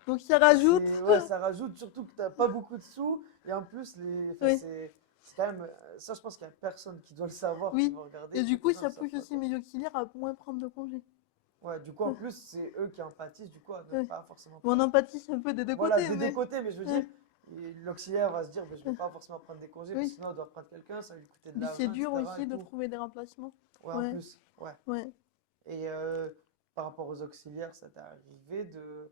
Donc ça rajoute. Ouais, ça rajoute surtout que t'as pas beaucoup de sous et en plus enfin Oui, c'est quand même ça je pense qu'il y a personne qui doit le savoir qui oui. va regarder Et et que du les coup, gens ne ça savent pousse pas aussi quoi. mes auxiliaires à moins prendre de congés. Ouais, du coup en Ouais, plus c'est eux qui en pâtissent du coup à ne ouais. pas forcément Mon prendre. empathie, c'est un peu des deux Voilà, côtés, des deux mais côtés, mais je veux dire ouais, l'auxiliaire va se dire mais je vais ouais. pas forcément prendre des congés parce que Oui. sinon elle doit prendre quelqu'un, ça va lui coûter de Mais c'est l'argent, dur etc. et aussi de tout. trouver des remplacements. Ouais, en Ouais, plus, ouais. ouais. Et par rapport aux auxiliaires, ça t'est arrivé que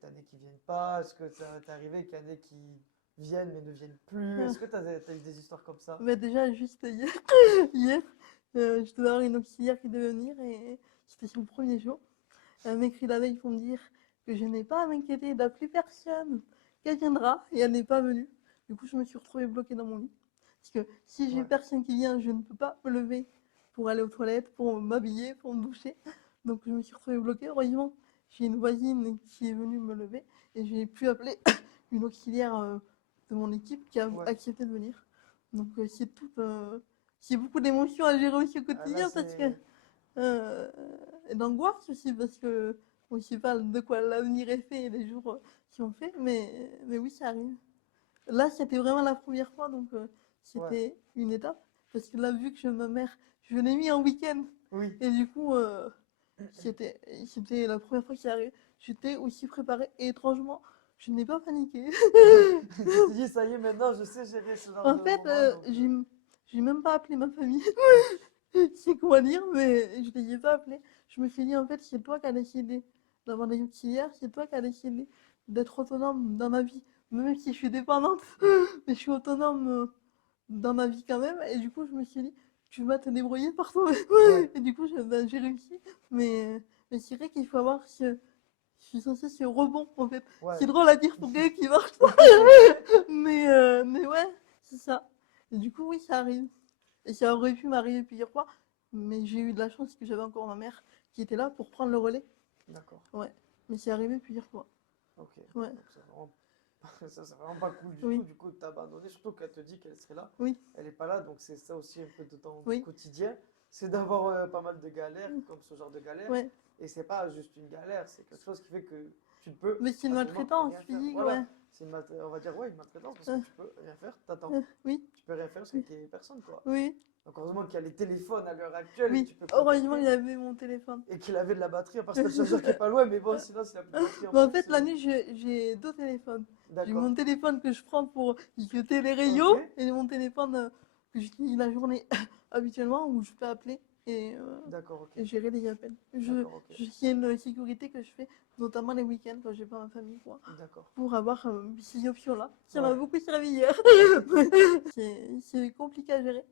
t'as des qui viennent pas? Est-ce que ça t'est arrivé qu'il y en ait qui viennent mais ne viennent plus? Euh, Est-ce que t'as eu des histoires comme ça? Mais déjà, juste hier, hier je devais avoir une auxiliaire qui devait venir et c'était son premier jour. Elle m'écrit la veille pour me dire que je n'ai pas à m'inquiéter d'appeler personne, qu'elle viendra et elle n'est pas venue. Du coup, je me suis retrouvée bloquée dans mon lit. Parce que si j'ai Ouais, personne qui vient, je ne peux pas me lever pour aller aux toilettes, pour m'habiller, pour me doucher. Donc, je me suis retrouvée bloquée. Heureusement, j'ai une voisine qui est venue me lever et j'ai pu appeler une auxiliaire de mon équipe qui a ouais. accepté de venir. Donc, c'est beaucoup d'émotions à gérer aussi au Ah, là, quotidien parce que c'est. euh, et d'angoisse aussi parce que on ne sait pas de quoi l'avenir est fait et les jours qui ont fait, mais oui, ça arrive. Là, c'était vraiment la première fois, donc Ouais, c'était une étape. Parce que là, vu que ma mère, je l'ai mis en week-end, oui. et du coup, c'était la première fois que ça arrive. J'étais aussi préparée, et étrangement, je n'ai pas paniqué. Tu te dis, ça y est, maintenant, je sais gérer ce genre En de fait, moment, donc. j'ai même pas appelé ma famille. C'est quoi dire, mais je les ai pas appelés. Je me suis dit, en fait, c'est toi qui as décidé d'avoir des auxiliaires, c'est toi qui as décidé d'être autonome dans ma vie, même si je suis dépendante, mais je suis autonome dans ma vie quand même. Et du coup, je me suis dit, tu vas te débrouiller par toi-même. Ouais, Et du coup, ben, j'ai réussi. Mais c'est vrai qu'il faut avoir je suis censée ce rebond, en fait. ouais. C'est drôle à dire pour quelqu'un qui marche pas. Mais ouais, c'est ça. Et du coup, oui, ça arrive. Et ça aurait pu m'arriver plusieurs fois, mais j'ai eu de la chance que j'avais encore ma mère qui était là pour prendre le relais. D'accord. Ouais, mais c'est arrivé plusieurs fois. Ok. Ouais, Donc, c'est vraiment. Ça, c'est vraiment pas cool du tout. oui, Du coup, t'as abandonné, surtout qu'elle te dit qu'elle serait là. oui, Elle est pas là, donc c'est ça aussi un peu de ton oui, quotidien. C'est d'avoir pas mal de galères, comme ce genre de galères. ouais. Et c'est pas juste une galère, c'est quelque chose qui fait que tu ne peux Mais c'est une absolument maltraitance rien faire. physique, Voilà, ouais. on va dire ouais, une maltraitance parce que Euh, tu peux rien faire, t'attends. oui, Tu peux rien faire parce oui, qu'il n'y a personne, quoi. oui, Donc heureusement qu'il y a les téléphones à l'heure actuelle et que oui. tu peux Heureusement, il contacter y avait mon téléphone. et qu'il avait de la batterie, à part si t'as le chargeur qui est pas loin, mais bon, sinon s'il a plus de batterie en Mais en plus, fait, la nuit, j'ai deux téléphones. J'ai d'accord. mon téléphone que je prends pour écouter les Ok, radios et mon téléphone que j'utilise la journée habituellement où je peux appeler et, euh, d'accord, ok. et gérer les appels. D'accord, ok. C'est une sécurité que je fais, notamment les week-ends quand j'ai pas ma famille, quoi, D'accord. pour avoir ces options-là. Ça m'a Ouais, beaucoup servi hier. C'est compliqué à gérer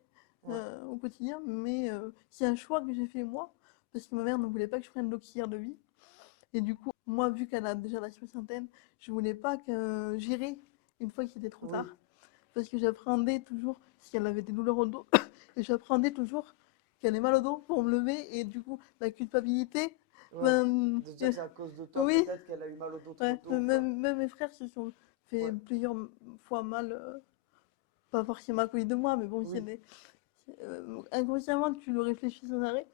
ouais, au quotidien, mais c'est un choix que j'ai fait moi, parce que ma mère ne voulait pas que je prenne l'auxiliaire de vie. Et du coup, moi, vu qu'elle a déjà la soixantaine, je voulais pas que gérer une fois qu'il était trop oui, tard. Parce que j'appréhendais toujours, si elle avait des douleurs au dos, et j'appréhendais toujours qu'elle ait mal au dos pour me lever. Et du coup, la culpabilité, ouais. ben, De dire que c'est à cause de toi, oui, peut-être qu'elle a eu mal au dos trop ouais, tôt ou quoi. même mes frères se sont fait Ouais, plusieurs fois mal, pas forcément à cause de moi, mais bon, oui, inconsciemment, tu le réfléchis sans arrêt.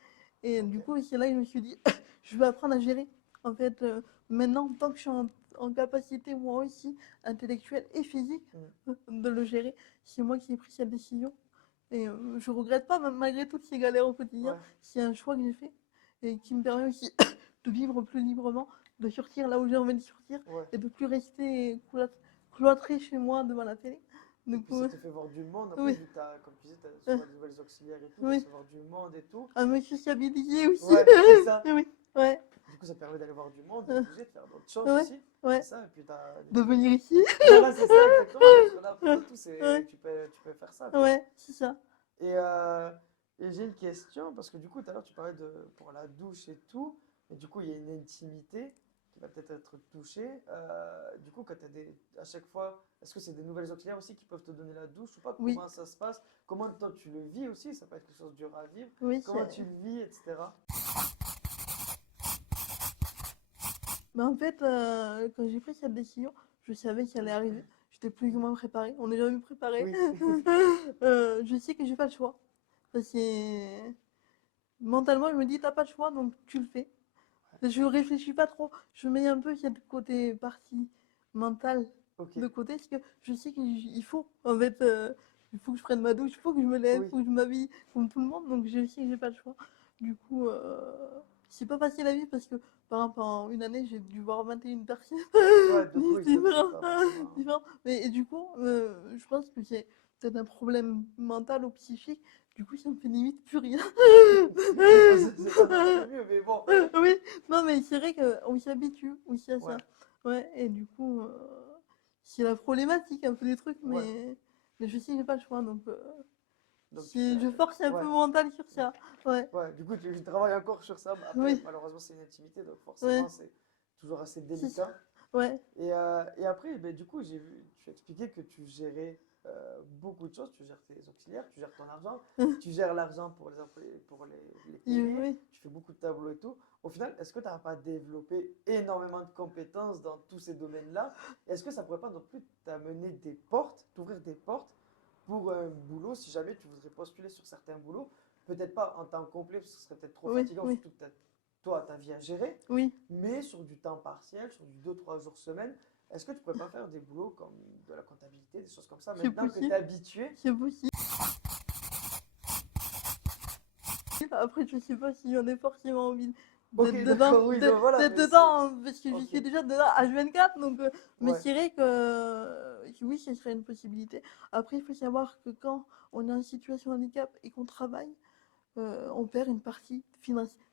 Et Ok. du coup, c'est là que je me suis dit, je vais apprendre à gérer. En fait, maintenant, tant que je suis en capacité, moi aussi, intellectuelle et physique, Mm. de le gérer, c'est moi qui ai pris cette décision. Et je regrette pas, même malgré toutes ces galères au quotidien, Ouais, c'est un choix que j'ai fait et qui me permet aussi de vivre plus librement, de sortir là où j'ai envie de sortir ouais. et de plus rester cloîtré chez moi devant la télé. Et Donc, puis ça te fait voir du monde. En plus, oui, vu que t'as, comme tu disais, tu as euh, souvent des nouvelles auxiliaires et tout, tu oui, vas voir du monde et tout. à me sociabiliser aussi. Ouais, c'est ça. Oui, ouais, Du coup, ça te permet d'aller voir du monde, de euh, bouger, de faire d'autres choses ouais, aussi. C'est ouais, ça. Et puis t'as des de nouvelles. venir ici. Voilà, c'est ça, exactement. D'être là pour toi, tout, Ouais, c'est, tu peux faire ça, quoi. ouais, c'est ça. Et, euh, et j'ai une question, parce que du coup, tout à l'heure, tu parlais de, pour la douche et tout, et du coup, il y a une intimité qui va peut-être être touchée. Du coup, quand t'as des, à chaque fois, est-ce que c'est des nouvelles auxiliaires aussi qui peuvent te donner la douche ou pas? Oui, Comment ça se passe? Comment toi, tu le vis aussi? Ça peut être quelque chose de dur à vivre. oui. Comment tu le vis, etc. Mais en fait, quand j'ai pris cette décision, je savais qu'elle allait arriver. J'étais plus ou moins préparée. On n'est jamais préparé. Oui, Je sais que j'ai pas le choix. Parce que mentalement, je me dis, t'as pas le choix, donc tu le fais. Je réfléchis pas trop. Je mets un peu cette côté partie mentale ok, de côté, parce que je sais qu'il faut. En fait, il faut que je prenne ma douche, il faut que je me lève, il oui, faut que je m'habille comme tout le monde, donc je sais que j'ai pas le choix. Du coup, c'est pas facile à vivre parce que, par exemple, en une année, j'ai dû voir 21 personnes ouais, donc oui, donc c'est différentes. pas forcément. différentes. Mais et du coup, je pense que c'est peut-être un problème mental ou psychique. Du coup, ça me fait limite plus rien. Oui, bon, c'est pas non plus mieux, mais bon, Oui, non, mais c'est vrai qu'on s'y habitue aussi à ça. ouais, Ouais, et du coup, c'est la problématique un peu des trucs, ouais. mais je sais que j'ai pas le choix, donc Donc tu fais, je force un peu ouais. mental sur ça. Ouais, Ouais, du coup, tu travailles encore sur ça. Bah, après, oui, malheureusement, c'est une intimité, donc ouais, forcément, c'est toujours assez c'est ça. délicat. Ouais, Et après, ben, du coup, j'ai vu, tu expliquais que tu gérais beaucoup de choses. Tu gères tes auxiliaires, tu gères ton argent, tu gères l'argent pour les employés, pour les payer, oui, tu fais beaucoup de tableaux et tout. Au final, est-ce que tu n'as pas développé énormément de compétences dans tous ces domaines-là? Est-ce que ça pourrait pas non plus t'amener des portes, t'ouvrir des portes pour un boulot si jamais tu voudrais postuler sur certains boulots? Peut-être pas en temps complet, parce que ce serait peut-être trop oui, fatigant, oui, surtout que toi, ta vie à gérer, oui, mais sur du temps partiel, sur du 2 3 jours semaine. Est-ce que tu pourrais pas faire des boulots comme de la comptabilité, des choses comme ça, c'est maintenant que tu es possible, habitué? c'est possible. Après, je sais pas si j'en ai forcément envie Ok, d'être dedans, d'accord, oui, donc voilà, d'être mais c'est. dedans, hein, parce que je Ok, suis déjà dedans H24, donc, mais ouais, c'est vrai que oui, ce serait une possibilité. Après, il faut savoir que quand on est en situation de handicap et qu'on travaille, on perd une partie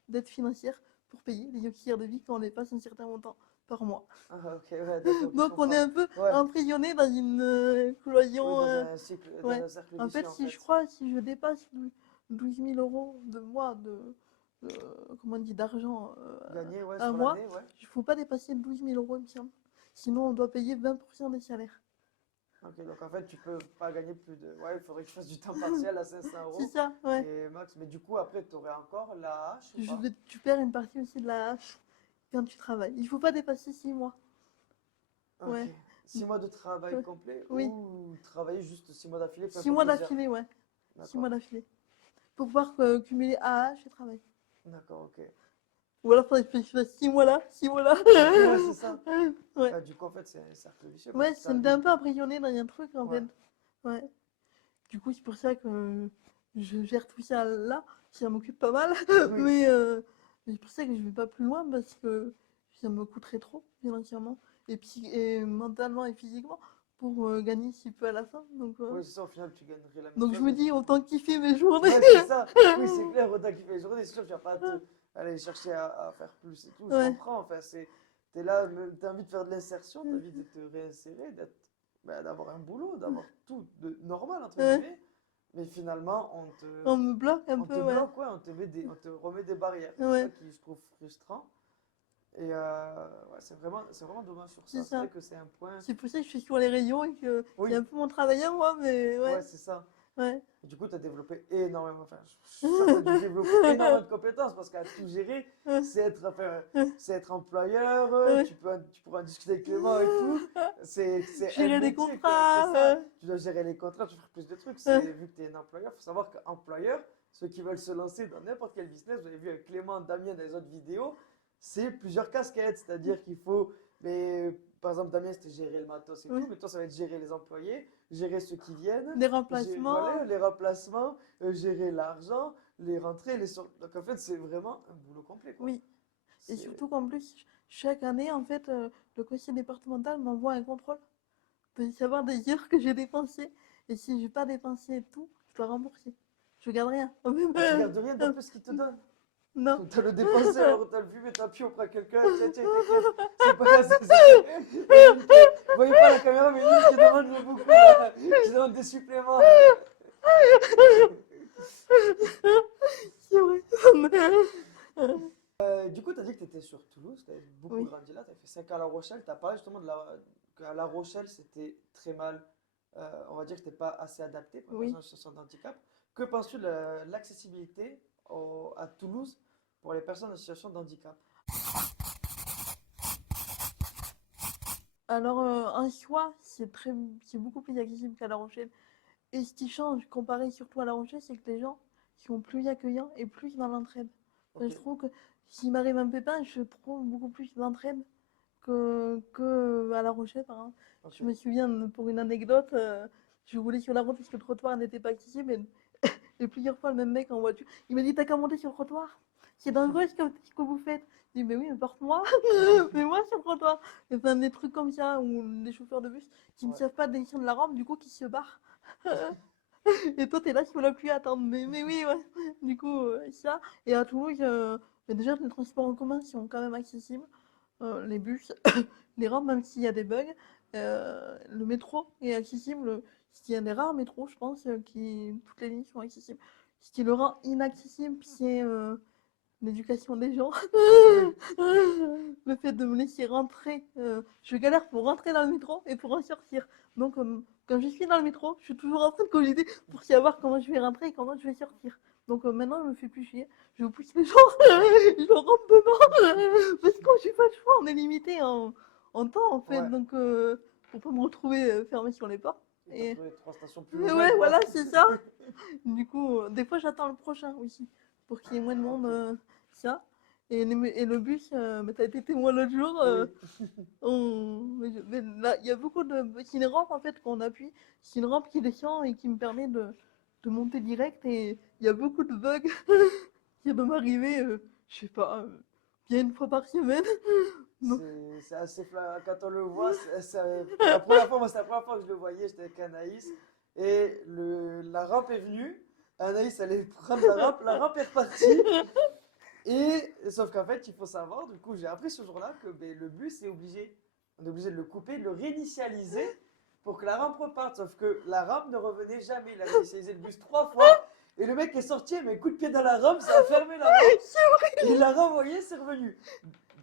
d'aide financière pour payer les auxiliaires de vie quand on dépasse un certain montant par mois. ah, ok, ouais, d'accord, je Donc, on est comprends. un peu Ouais, emprisonné dans une oui, cloison. dans un cycle, dans Ouais. un cercle En fait, vicieux en si je fait. crois, si je dépasse 12 000 euros de mois comment on dit, d'argent Gagner, ouais, un sur mois, l'année, ouais. il ne faut pas dépasser 12 000 euros, il me semble. Sinon, on doit payer 20% des salaires. Ok, donc en fait, tu peux pas gagner plus de. Ouais, il faudrait que je fasse du temps partiel à 500 C'est euros ça, ouais. et max. Mais du coup, après, tu aurais encore la hache ou pas? Tu perds une partie aussi de la hache quand tu travailles. Il ne faut pas dépasser 6 mois. Ok. Ouais. 6 mois de travail Ouais. complet Oui. ou travailler juste 6 mois d'affilée, peu 6 importe mois les heures? d'affilée, ouais. 6 mois D'accord. d'affilée. Pour pouvoir cumuler AH et travail. D'accord, ok. Ou alors, faudrait que je fasse 6 mois là, 6 mois là. Ouais, c'est ça. Ouais. Bah, du coup, en fait, c'est un cercle vicieux parce Ouais, que tu ça me fait un habites. peu emprisonné dans un truc en Ouais, fait. Ouais. Du coup, c'est pour ça que je gère tout ça là. Ça m'occupe pas mal. oui, Mais c'est pour ça que je vais pas plus loin parce que ça me coûterait trop financièrement et mentalement et physiquement pour gagner si peu à la fin. oui, c'est ça. Au final, tu gagnerais la même Donc je chose, me mais dis tu. autant kiffer mes journées. Ouais, c'est ça. Oui, c'est clair, autant qu'il fait les journées, c'est sûr, tu vas pas te aller chercher à faire plus et tout. Je Ouais, comprends. Enfin, t'es là, t'as envie de faire de l'insertion, t'as envie de te réinsérer, d'avoir un boulot, d'avoir tout de normal, entre ouais. guillemets. Mais finalement, On me bloque un on te peu, ouais. bloque, ouais, on te remet des barrières. C'est ça Ouais, qui, je trouve, frustrant. Ouais, c'est vraiment dommage sur c'est ça. C'est ça. vrai que c'est un point. C'est pour ça que je suis sur les rayons et que c'est Oui, un peu mon travail à moi, mais ouais, ouais, c'est ça. ouais. Et du coup, tu as développé énormément. Enfin, je suis sûr que tu as dû développer énormément de compétences parce qu'à tout gérer, enfin, c'est être employeur. Tu pourras en discuter avec Clément et tout. C'est un Gérer les métier, quoi. C'est contrats. ça. Tu dois gérer les contrats, tu fais plus de trucs. Euh, Vu que tu es un employeur, il faut savoir qu'employeur, ceux qui veulent se lancer dans n'importe quel business, vous avez vu avec Clément, Damien dans les autres vidéos, c'est plusieurs casquettes. C'est-à-dire qu'il faut, mais, par exemple, Damien, c'était gérer le matos et Oui. tout, mais toi, ça va être gérer les employés, gérer ceux qui viennent, Des remplacements. voilà, les remplacements, gérer l'argent, les rentrées, les sorties. Donc, en fait, c'est vraiment un boulot complet, quoi. Oui. Et C'est- surtout qu'en plus, chaque année, en fait, le conseiller départemental m'envoie un contrôle de savoir des heures que j'ai dépensées. Et si j'ai pas dépensé tout, je dois rembourser. Je garde rien. Ah, tu gardes rien d'un peu ce qu'ils te donnent. Non. T'as le dépensé, alors t'as le vu, mais t'as pu auprès de quelqu'un. Tiens, tiens, t'inquiète. C'est pas Vous voyez pas la caméra, mais lui qui demande beaucoup, là, qui demande des suppléments. C'est vrai. Du coup, t'as dit que t'étais sur Toulouse, t'avais beaucoup Oui. grandi là, t'as fait 5 ans à La Rochelle. T'as parlé justement qu'à La Rochelle, c'était très mal. On va dire que t'es pas assez adapté pour les Oui. personnes en situation de handicap. Que penses-tu de l'accessibilité à Toulouse pour les personnes en situation de handicap? Alors, en soi, c'est beaucoup plus accessible qu'à La Rochelle. Et ce qui change, comparé surtout à La Rochelle, c'est que les gens sont plus accueillants et plus dans l'entraide. Enfin, Ok, je trouve que s'il m'arrive un pépin, je trouve beaucoup plus d'entraide que à La Rochelle, par exemple. ok. Je me souviens, pour une anecdote, je roulais sur la route parce que le trottoir n'était pas accessible. Et plusieurs fois, le même mec en voiture, il m'a dit: t'as qu'à monter sur le trottoir. C'est dangereux ce que vous faites. Je dis: mais oui, mais porte-moi, mets-moi sur le trottoir. Et enfin, des trucs comme ça, ou les chauffeurs de bus qui ne Ouais. savent pas descendre la rampe, du coup, qui se barrent. Et toi, t'es là sur la pluie à attendre. Mais oui, ouais. Du coup, ça. Et à Toulouse, déjà, les transports en commun sont quand même accessibles. Les bus, les rampes, même s'il y a des bugs. Le métro est accessible. Il y a des rares métros, je pense, qui toutes les lignes sont accessibles. Ce qui le rend inaccessible, c'est l'éducation des gens. Oui. Le fait de me laisser rentrer. Je galère pour rentrer dans le métro et pour en sortir. Donc, quand je suis dans le métro, je suis toujours en train de cogiter pour savoir comment je vais rentrer et comment je vais sortir. Donc, maintenant, je me fais plus chier. Je pousse les gens, je rentre dedans. Parce que j'ai pas le choix, on est limité en temps, en fait. Ouais. Donc, pour pas me retrouver fermé sur les portes. T'as Et trouvé 3 stations plus mais loin, ouais, quoi. voilà, c'est ça. Du coup, des fois, j'attends le prochain aussi, pour qu'il y ait moins de monde, Ok. ça. Et le bus, mais t'as été témoin l'autre jour, Oui. mais là, il y a beaucoup de... C'est une rampe, en fait, qu'on appuie. C'est une rampe qui descend et qui me permet de monter direct. Et il y a beaucoup de bugs qui doivent m'arriver, je sais pas, bien une fois par semaine. Donc, C'est assez quand on le voit, la première fois, moi, c'est la première fois que je le voyais, j'étais avec Anaïs, et la rampe est venue, Anaïs allait prendre la rampe est repartie, et sauf qu'en fait, il faut savoir, du coup, j'ai appris ce jour-là que ben, le bus on est obligé de le couper, de le réinitialiser pour que la rampe reparte, sauf que la rampe ne revenait jamais, il a réinitialisé le bus 3 fois, et le mec est sorti, mais coup de pied dans la rampe, ça a fermé la rampe, et il l'a renvoyé, c'est revenu.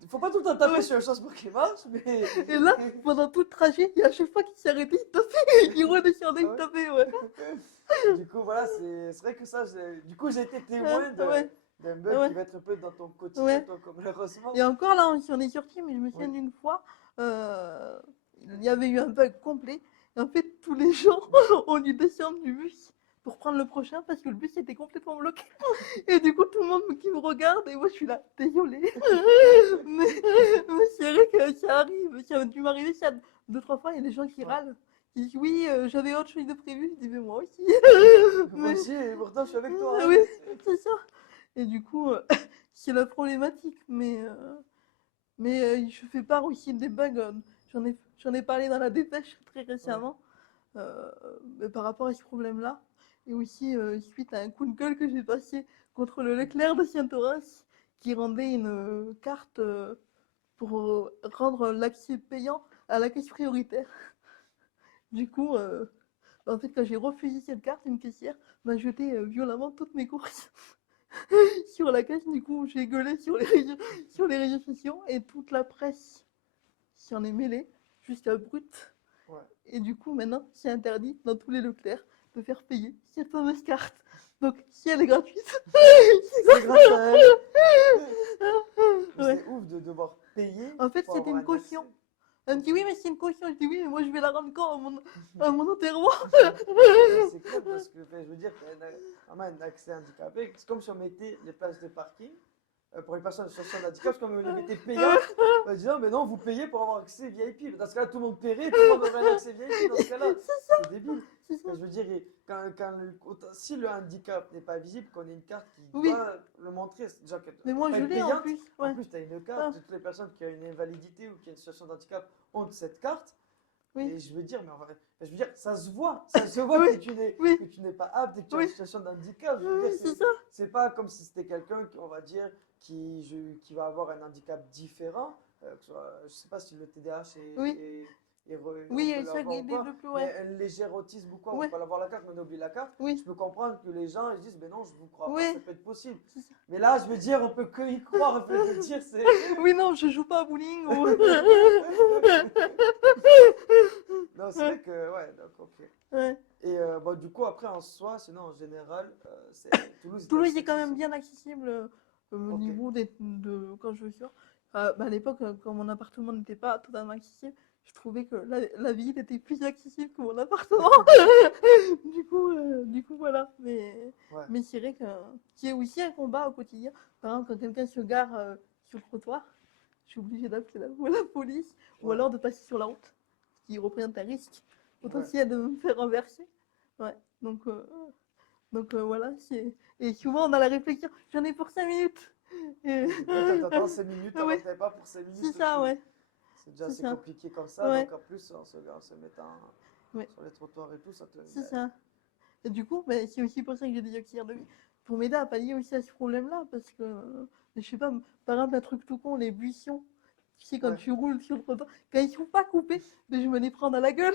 Faut pas tout le temps taper ouais. sur le chance pour qu'il marche, mais. Et là, pendant tout le trajet, et à chaque fois qu'il s'arrêtait, il tapait, il redescendait, Ah il ouais. tapait, ouais. Du coup, voilà, c'est vrai que ça, du coup, j'ai été témoin Ouais, d'un bug ouais, qui va être un peu dans ton quotidien, ouais. toi, comme malheureusement. Et encore là, on s'en est sorti, mais je me souviens Oui. d'une fois, euh, il y avait eu un bug complet. Et en fait, tous les gens ont dû descendre du bus pour prendre le prochain parce que le bus était complètement bloqué. Et du coup, tout le monde qui me regarde et moi, je suis là, désolée. Mais c'est vrai que ça arrive. Ça a dû m'arriver ça 2, 3 fois. Il y a des gens qui Ouais. râlent. Qui disent, oui, j'avais autre chose de prévu. Je dis, mais moi aussi. Moi Mais aussi, et pourtant, je suis avec toi. oui, Hein. c'est ça. Et du coup, c'est la problématique. Mais je fais part aussi des bugs. J'en ai parlé dans la dépêche très Ouais. récemment, euh, mais par rapport à ce problème-là. Et aussi suite à un coup de gueule que j'ai passé contre le Leclerc de Saint-Orens qui rendait une carte pour rendre l'accès payant à la caisse prioritaire. Du coup, en fait, quand j'ai refusé cette carte, une caissière m'a jeté violemment toutes mes courses sur la caisse. Du coup, j'ai gueulé sur les réseaux sociaux et toute la presse s'y en est mêlée jusqu'à Brut. Ouais. Et du coup, maintenant, c'est interdit dans tous les Leclerc de faire payer cette fameuse carte. Donc, si elle est gratuite, C'est grâce à elle. Mais ouais. c'est ouf de devoir payer En fait, pour c'était avoir une un accès. caution. Elle me dit oui, mais c'est une caution. Je dis oui, mais moi je vais la rendre quand à mon enterrement? Ouais, c'est clair parce que enfin, je veux dire, vraiment un accès handicapé, c'est comme si on mettait les places de parking pour les personnes en situation de handicap, c'est comme si on les mettait payantes. En disant, mais non, vous payez pour avoir accès VIP. Dans ce cas-là, tout le monde paierait, tout le monde aurait un accès VIP dans ce cas-là. C'est débile. C'est ça. Enfin, je veux dire, si le handicap n'est pas visible, qu'on ait une carte qui Oui, doit le montrer, c'est déjà qu'elle mais doit moi pas je être l'ai en payante. plus. En Ouais. plus, tu as une carte. Ah, Toutes les personnes qui ont une invalidité ou qui ont une situation de handicap ont cette carte. oui, Et je veux dire, mais je veux dire, ça se voit oui, oui, que tu n'es pas apte et que tu es en oui, situation de handicap. Je veux dire, c'est ça. c'est pas comme si c'était quelqu'un, on va dire, qui va avoir un handicap différent. Que ce soit, je sais pas si le TDAH Oui, on oui, peut et ça l'avoir ou guidait pas, le plus, mais ouais. un léger autisme ou quoi, on Ouais, peut l'avoir la carte, mais on oublie la carte. Je oui, peux comprendre que les gens ils disent, mais non, je vous crois pas, ça oui, peut être possible. c'est ça. Mais là, je veux dire, on peut que y croire. En fait, je veux dire, c'est. Oui, non, je joue pas au bowling ou. Non, c'est Ouais, vrai que, ouais, donc, ok. ouais. Et bon, du coup, après, en soi, sinon, en général, Toulouse est Toulouse assez est quand même accessible. bien accessible au Ok, niveau de quand je suis. Bah, à l'époque, quand mon appartement n'était pas totalement accessible, je trouvais que la ville était plus accessible que mon appartement. Du coup, voilà. ouais, Mais c'est vrai que c'est aussi un combat au quotidien. Par exemple, quand quelqu'un se gare sur le trottoir, je suis obligée d'appeler la police ou ouais, alors de passer sur la route, ce qui représente un risque ouais. potentiel de me faire renverser. Ouais. Donc voilà, et souvent on a la réflexion, j'en ai pour 5 minutes. Et- Et du coup, t'attends 5 minutes, Ouais, t'avances pas pour 5 c'est minutes ça, aussi. ouais, C'est déjà c'est assez ça. compliqué comme ça, Ouais, donc en plus, en se mettant ouais, sur les trottoirs et tout, ça te. c'est ça. Et du coup, ben, c'est aussi pour ça que j'ai des auxiliaires de vie, pour m'aider à pallier aussi à ce problème-là, parce que, je sais pas, par exemple, un truc tout con, les buissons. Tu sais, quand Ouais, tu roules sur le trottoir, quand ils sont pas coupés, ben, je me les prends dans la gueule.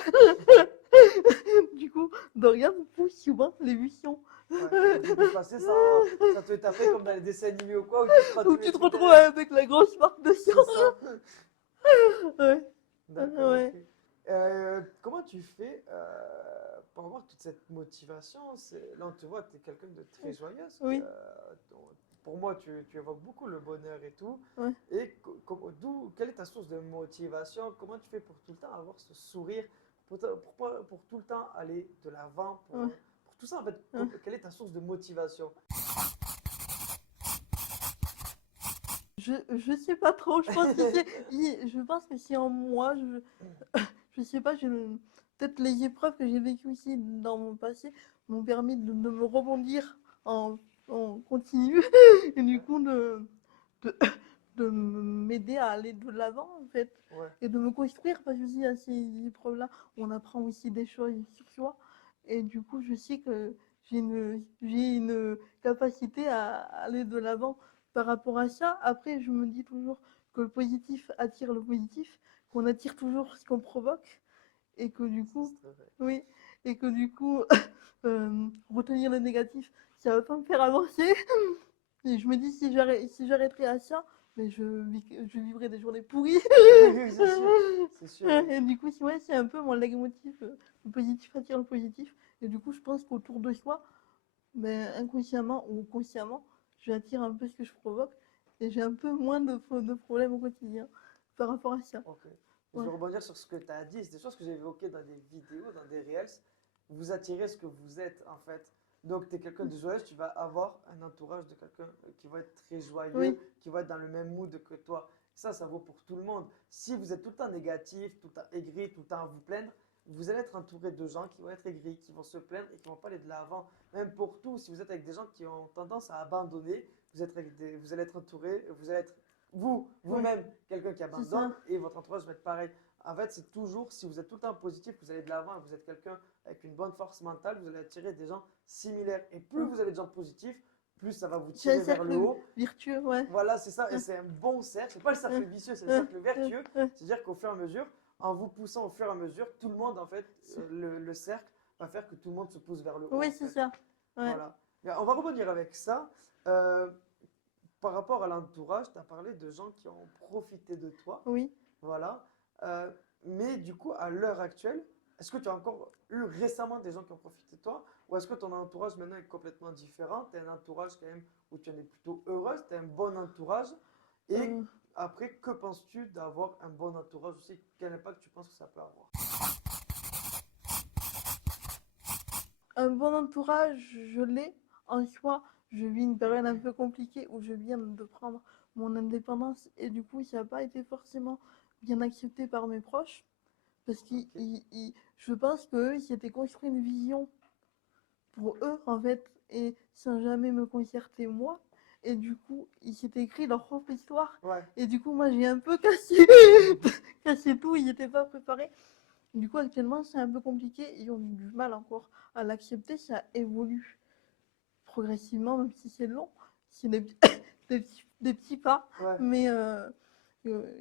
Du coup, de rien me pousse souvent les buissons. ouais. Donc du coup, passer ça te taper comme dans les dessins animés ou quoi, où tu te prends Où tous les tu te trucs retrouves derrière. avec la grosse marque de sang. C'est ça. Ouais, D'accord, ouais, ok. Comment tu fais pour avoir toute cette motivation? Là, on te voit, tu es quelqu'un de très joyeuse. oui, Pour moi, tu évoques beaucoup le bonheur et tout. ouais. Et quelle est ta source de motivation? Comment tu fais pour tout le temps avoir ce sourire, pour tout le temps aller de l'avant, Ouais, pour tout ça, en fait, ouais. quelle est ta source de motivation? Je sais pas trop, je pense que c'est en moi, je sais pas, peut-être les épreuves que j'ai vécues aussi dans mon passé m'ont permis de me rebondir en, en continu et du Ouais, coup de, de m'aider à aller de l'avant en fait ouais, et de me construire parce que aussi à ces épreuves-là, on apprend aussi des choses sur soi et du coup je sais que j'ai une capacité à aller de l'avant par rapport à ça. Après, je me dis toujours que le positif attire le positif, qu'on attire toujours ce qu'on provoque et que du ça coup, c'est très vrai. oui, et que du coup, retenir le négatif, ça va pas me faire avancer. Et je me dis, si j'arrêterais à ça, mais je vivrais des journées pourries. Oui, c'est sûr, oui. Et du coup, ouais, c'est un peu mon leitmotiv, le positif attire le positif. Et du coup, je pense qu'autour de soi, ben, inconsciemment ou consciemment, j'attire un peu ce que je provoque et j'ai un peu moins de problèmes au quotidien par rapport à ça. Ok. Je Ouais. vais rebondir sur ce que tu as dit. C'est des choses que j'ai évoquées dans des vidéos, dans des reels. Vous attirez ce que vous êtes, en fait. Donc, tu es quelqu'un de joyeux, tu vas avoir un entourage de quelqu'un qui va être très joyeux, Oui, qui va être dans le même mood que toi. Ça vaut pour tout le monde. Si vous êtes tout le temps négatif, tout le temps aigri, tout le temps à vous plaindre, vous allez être entouré de gens qui vont être aigris, qui vont se plaindre et qui vont pas aller de l'avant. Même pour tout, si vous êtes avec des gens qui ont tendance à abandonner, vous allez être entouré, vous allez être ouais, vous-même, quelqu'un qui c'est ça. abandonne et votre entourage va être pareil. En fait, c'est toujours, si vous êtes tout le temps positif, vous allez de l'avant et vous êtes quelqu'un avec une bonne force mentale, vous allez attirer des gens similaires. Et plus Ouais. vous avez de gens positifs, plus ça va vous C'est un tirer vers le cercle haut. virtueux, ouais. Voilà, c'est ça. Et Ouais, c'est un bon cercle. C'est pas le cercle ouais, vicieux, c'est le ouais, cercle ouais, vertueux. ouais. C'est-à-dire qu'au fur et à mesure, en vous poussant au fur et à mesure, tout le monde, en fait, le cercle va faire que tout le monde se pousse vers le haut, Oui, en c'est fait. ça. Ouais. Voilà. Et on va rebondir avec ça. Euh, Par rapport à l'entourage, tu as parlé de gens qui ont profité de toi. Oui. Voilà. Euh, mais du coup, à l'heure actuelle, est-ce que tu as encore eu récemment des gens qui ont profité de toi? Ou est-ce que ton entourage maintenant est complètement différent? Tu as un entourage quand même où tu en es plutôt heureuse, tu as un bon entourage. Et Euh, après, que penses-tu d'avoir un bon entourage aussi? Quel impact tu penses que ça peut avoir? Un bon entourage, je l'ai. En soi, je vis une période un peu compliquée où je viens de prendre mon indépendance et du coup, ça n'a pas été forcément bien accepté par mes proches. Parce que Ok. je pense qu'eux, ils s'étaient construit une vision pour eux, en fait, et sans jamais me concerter moi. Et du coup, ils s'étaient écrit leur propre histoire. Ouais. Et du coup, moi, j'ai un peu cassé tout, ils n'étaient pas préparés. Du coup, actuellement, c'est un peu compliqué. Ils ont du mal encore à l'accepter. Ça évolue progressivement, même si c'est long. C'est des petits pas. Ouais. Mais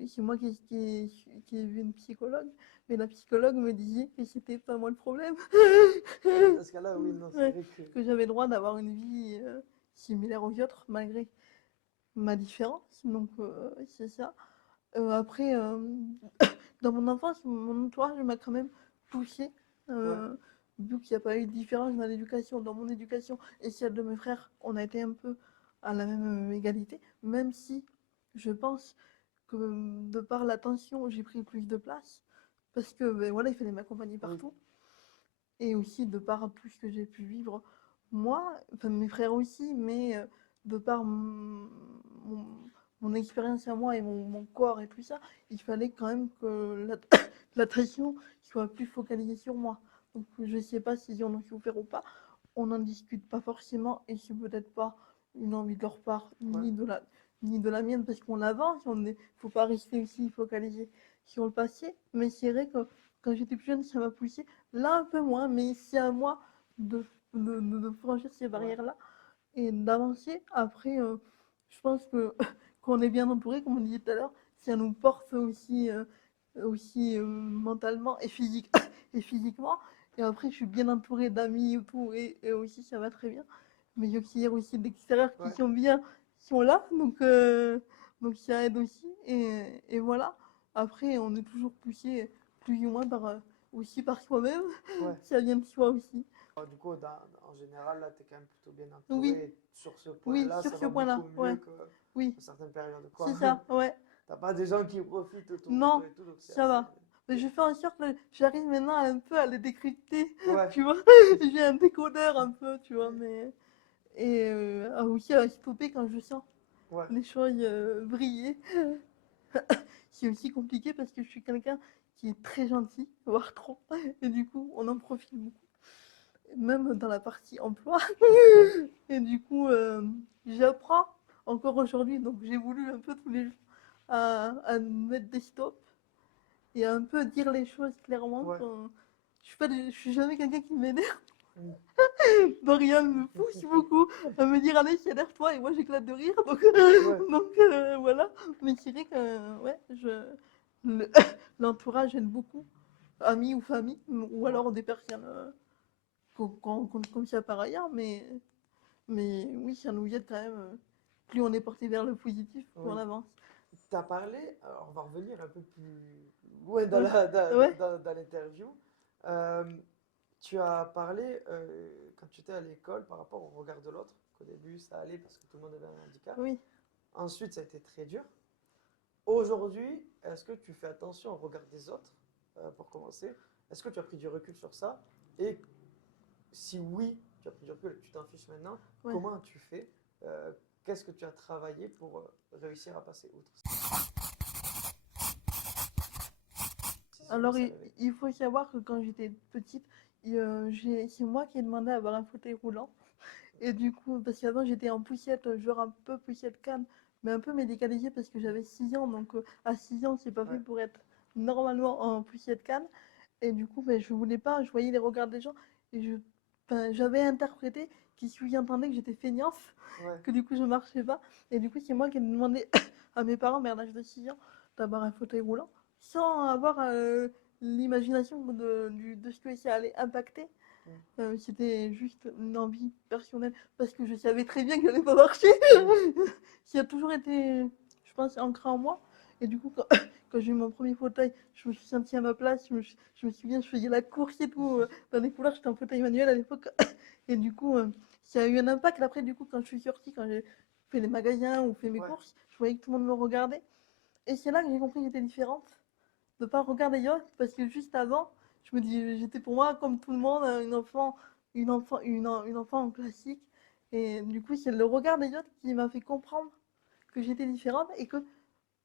c'est moi qui ai vu une psychologue. Mais la psychologue me disait que c'était pas moi le problème. Dans ce cas-là, oui, non, c'est Ouais, vrai que. que j'avais le droit d'avoir une vie similaire aux autres, malgré ma différence. Donc, c'est ça. Après, dans mon enfance, mon entourage m'a quand même touchée. Ouais. Euh, Vu qu'il n'y a pas eu de différence dans l'éducation, dans mon éducation et celle de mes frères, on a été un peu à la même égalité, même si je pense que de par l'attention, j'ai pris plus de place, parce que ben, voilà, il fallait m'accompagner Oui. partout, et aussi de par tout ce que j'ai pu vivre, moi, enfin mes frères aussi, mais de par mon, mon expérience à moi et mon corps et tout ça, il fallait quand même que l'attention soit plus focalisée sur moi. Donc je sais pas s'ils en ont souffert ou pas, on n'en discute pas forcément et c'est peut-être pas une envie de leur part, Ouais. ni de la mienne, parce qu'on avance, faut pas rester aussi focalisé sur le passé, mais c'est vrai que quand j'étais plus jeune, ça m'a poussé, là un peu moins, mais c'est à moi de franchir ces Ouais. barrières-là et d'avancer. Après, je pense que qu'on est bien entouré, comme on disait tout à l'heure, ça nous porte aussi mentalement et, et physiquement. Et après, je suis bien entourée d'amis et tout, et aussi ça va très bien. Mais j'ai aussi de l'extérieur qui Ouais. sont bien, qui sont là, donc ça aide aussi. Et voilà. Après, on est toujours poussé plus ou moins aussi par soi-même. Ouais. Ça vient de soi aussi. Du coup, en général, là, tu es quand même plutôt bien Oui, entouré. Sur ce oui, point-là, sur ça ce va beaucoup point-là, mieux ouais. qu'à Oui, certaines périodes, c'est quoi. ça, ouais. T'as pas des gens qui profitent autour de Non, toi et tout, donc c'est ça assez va. Mais bien. je fais en sorte que j'arrive maintenant un peu à les décrypter, Ouais. tu vois. J'ai un décodeur un peu, tu vois, mais... Et aussi à stopper quand je sens Ouais. les choses briller. C'est aussi compliqué parce que je suis quelqu'un qui est très gentil, voire trop. Et du coup, on en profite beaucoup. Même dans la partie emploi. Et du coup, j'apprends encore aujourd'hui, donc j'ai voulu un peu tous les jours à mettre des stops et à un peu dire les choses clairement. Ouais. Quand... je suis jamais quelqu'un qui m'énerve. Mm. Dorian me pousse beaucoup à me dire allez, énerve-toi et moi j'éclate de rire. Donc, Ouais. voilà. Mais c'est vrai que ouais, le- l'entourage aide beaucoup, amis ou famille, ou Ouais. alors des personnes qu'on rencontre comme ça par ailleurs. Mais oui, ça nous aide quand même. Plus on est porté vers le positif, plus on Oui. avance. Tu as parlé, alors on va revenir un peu plus loin dans Ouais, ouais, dans l'interview. Euh, Tu as parlé, quand tu étais à l'école, par rapport au regard de l'autre, qu'au début ça allait parce que tout le monde avait un handicap. oui. Ensuite, ça a été très dur. Aujourd'hui, est-ce que tu fais attention au regard des autres, pour commencer? Est-ce que tu as pris du recul sur ça? Et si oui, tu as pris du recul et que tu t'en fiches maintenant, Ouais. comment tu fais? Euh, Qu'est-ce que tu as travaillé pour réussir à passer outre si jamais Alors, ça arrivait? il faut savoir que quand j'étais petite, c'est moi qui ai demandé à avoir un fauteuil roulant. Et du coup, parce qu'avant j'étais en poussette, genre un peu poussette canne, mais un peu médicalisée parce que j'avais 6 ans. Donc à 6 ans, c'est pas fait Ouais, pour être normalement en poussette canne. Et du coup, ben, je voulais pas, je voyais les regards des gens et ben, j'avais interprété qu'ils sous-entendaient que j'étais feignante, ouais, que du coup je marchais pas. Et du coup, c'est moi qui ai demandé à mes parents, vers l'âge de 6 ans, d'avoir un fauteuil roulant, sans avoir l'imagination de ce que ça allait impacter. mm, C'était juste une envie personnelle parce que je savais très bien que j'allais pas marcher. oui, Ça a toujours été, je pense, ancré en moi. Et du coup, quand j'ai eu mon premier fauteuil, je me suis sentie à ma place. Je me souviens, je faisais la course et tout dans les couloirs. J'étais en fauteuil manuel à l'époque. Et du coup, ça a eu un impact. Après, du coup, quand je suis sortie, quand j'ai fait les magasins ou fait mes ouais, courses, je voyais que tout le monde me regardait. Et c'est là que j'ai compris que j'étais différente. De pas regarder les autres, parce que juste avant, je me dis, j'étais pour moi, comme tout le monde, une enfant classique. Et du coup, c'est le regard des autres qui m'a fait comprendre que j'étais différente et que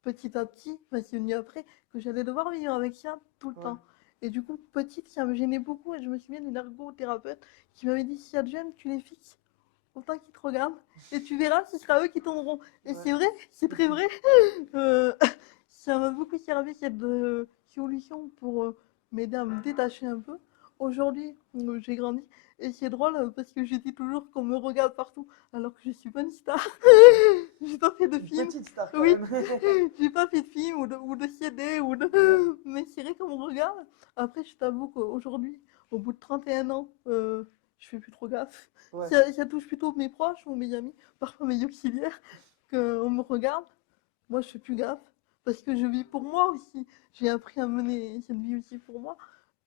petit à petit, bah, c'est venu après, que j'allais devoir vivre avec ça tout le Ouais. temps. Et du coup, petite, ça me gênait beaucoup et je me souviens d'une ergothérapeute qui m'avait dit, si ça te gêne, tu les fixes autant qu'ils te regardent et tu verras, ce sera eux qui tomberont. Et Ouais. c'est vrai, c'est très vrai. Euh, ça m'a beaucoup servi cette solution pour m'aider à me détacher un peu. Aujourd'hui, j'ai grandi et c'est drôle parce que je dis toujours qu'on me regarde partout alors que je suis pas une star. J'ai pas fait de Une film. petite star quand Oui, même. j'ai pas fait de film ou de CD Ouais. mais c'est vrai qu'on me regarde. Après, je t'avoue qu'aujourd'hui, au bout de 31 ans, je fais plus trop gaffe. Ouais. Ça touche plutôt mes proches ou mes amis, parfois mes auxiliaires, qu'on me regarde. Moi, je fais plus gaffe parce que je vis pour moi aussi. J'ai appris à mener cette vie aussi pour moi.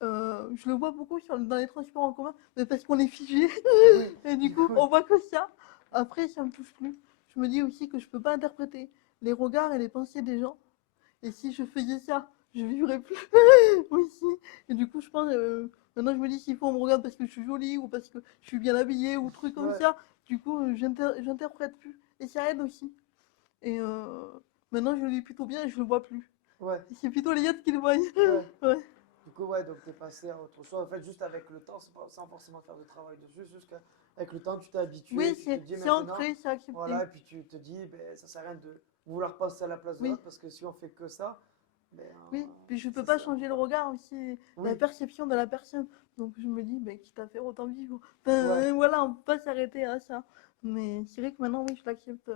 Je le vois beaucoup dans les transports en commun, mais parce qu'on est figé. Oui. Et du Du coup, coup, on voit que ça. Après, ça me touche plus. Je me dis aussi que je peux pas interpréter les regards et les pensées des gens. Et si je faisais ça, je vivrais plus aussi. Et du coup, je pense, maintenant je me dis s'il faut on me regarde parce que je suis jolie ou parce que je suis bien habillée ou truc comme ouais. ça, du coup, j'interprète plus. Et ça aide aussi. Et maintenant, je le vis plutôt bien et je le vois plus. Ouais. C'est plutôt les autres qui le voient. Ouais. Ouais. Du coup, ouais, donc t'es passé à autre chose. En fait, juste avec le temps, sans forcément faire de travail dessus, juste qu'avec le temps, tu t'es habitué, Oui, tu te dis c'est maintenant, ancré, c'est accepté. voilà, et puis tu te dis, ben, ça sert à rien de vouloir passer à la place de Oui, l'autre, parce que si on fait que ça, ben, oui. Puis je peux c'est pas ça. changer le regard aussi, la Oui, perception de la personne. Donc je me dis, ben, quitte à faire autant vivre. ouais, Voilà, on peut pas s'arrêter à ça. Mais c'est vrai que maintenant, oui, je l'accepte.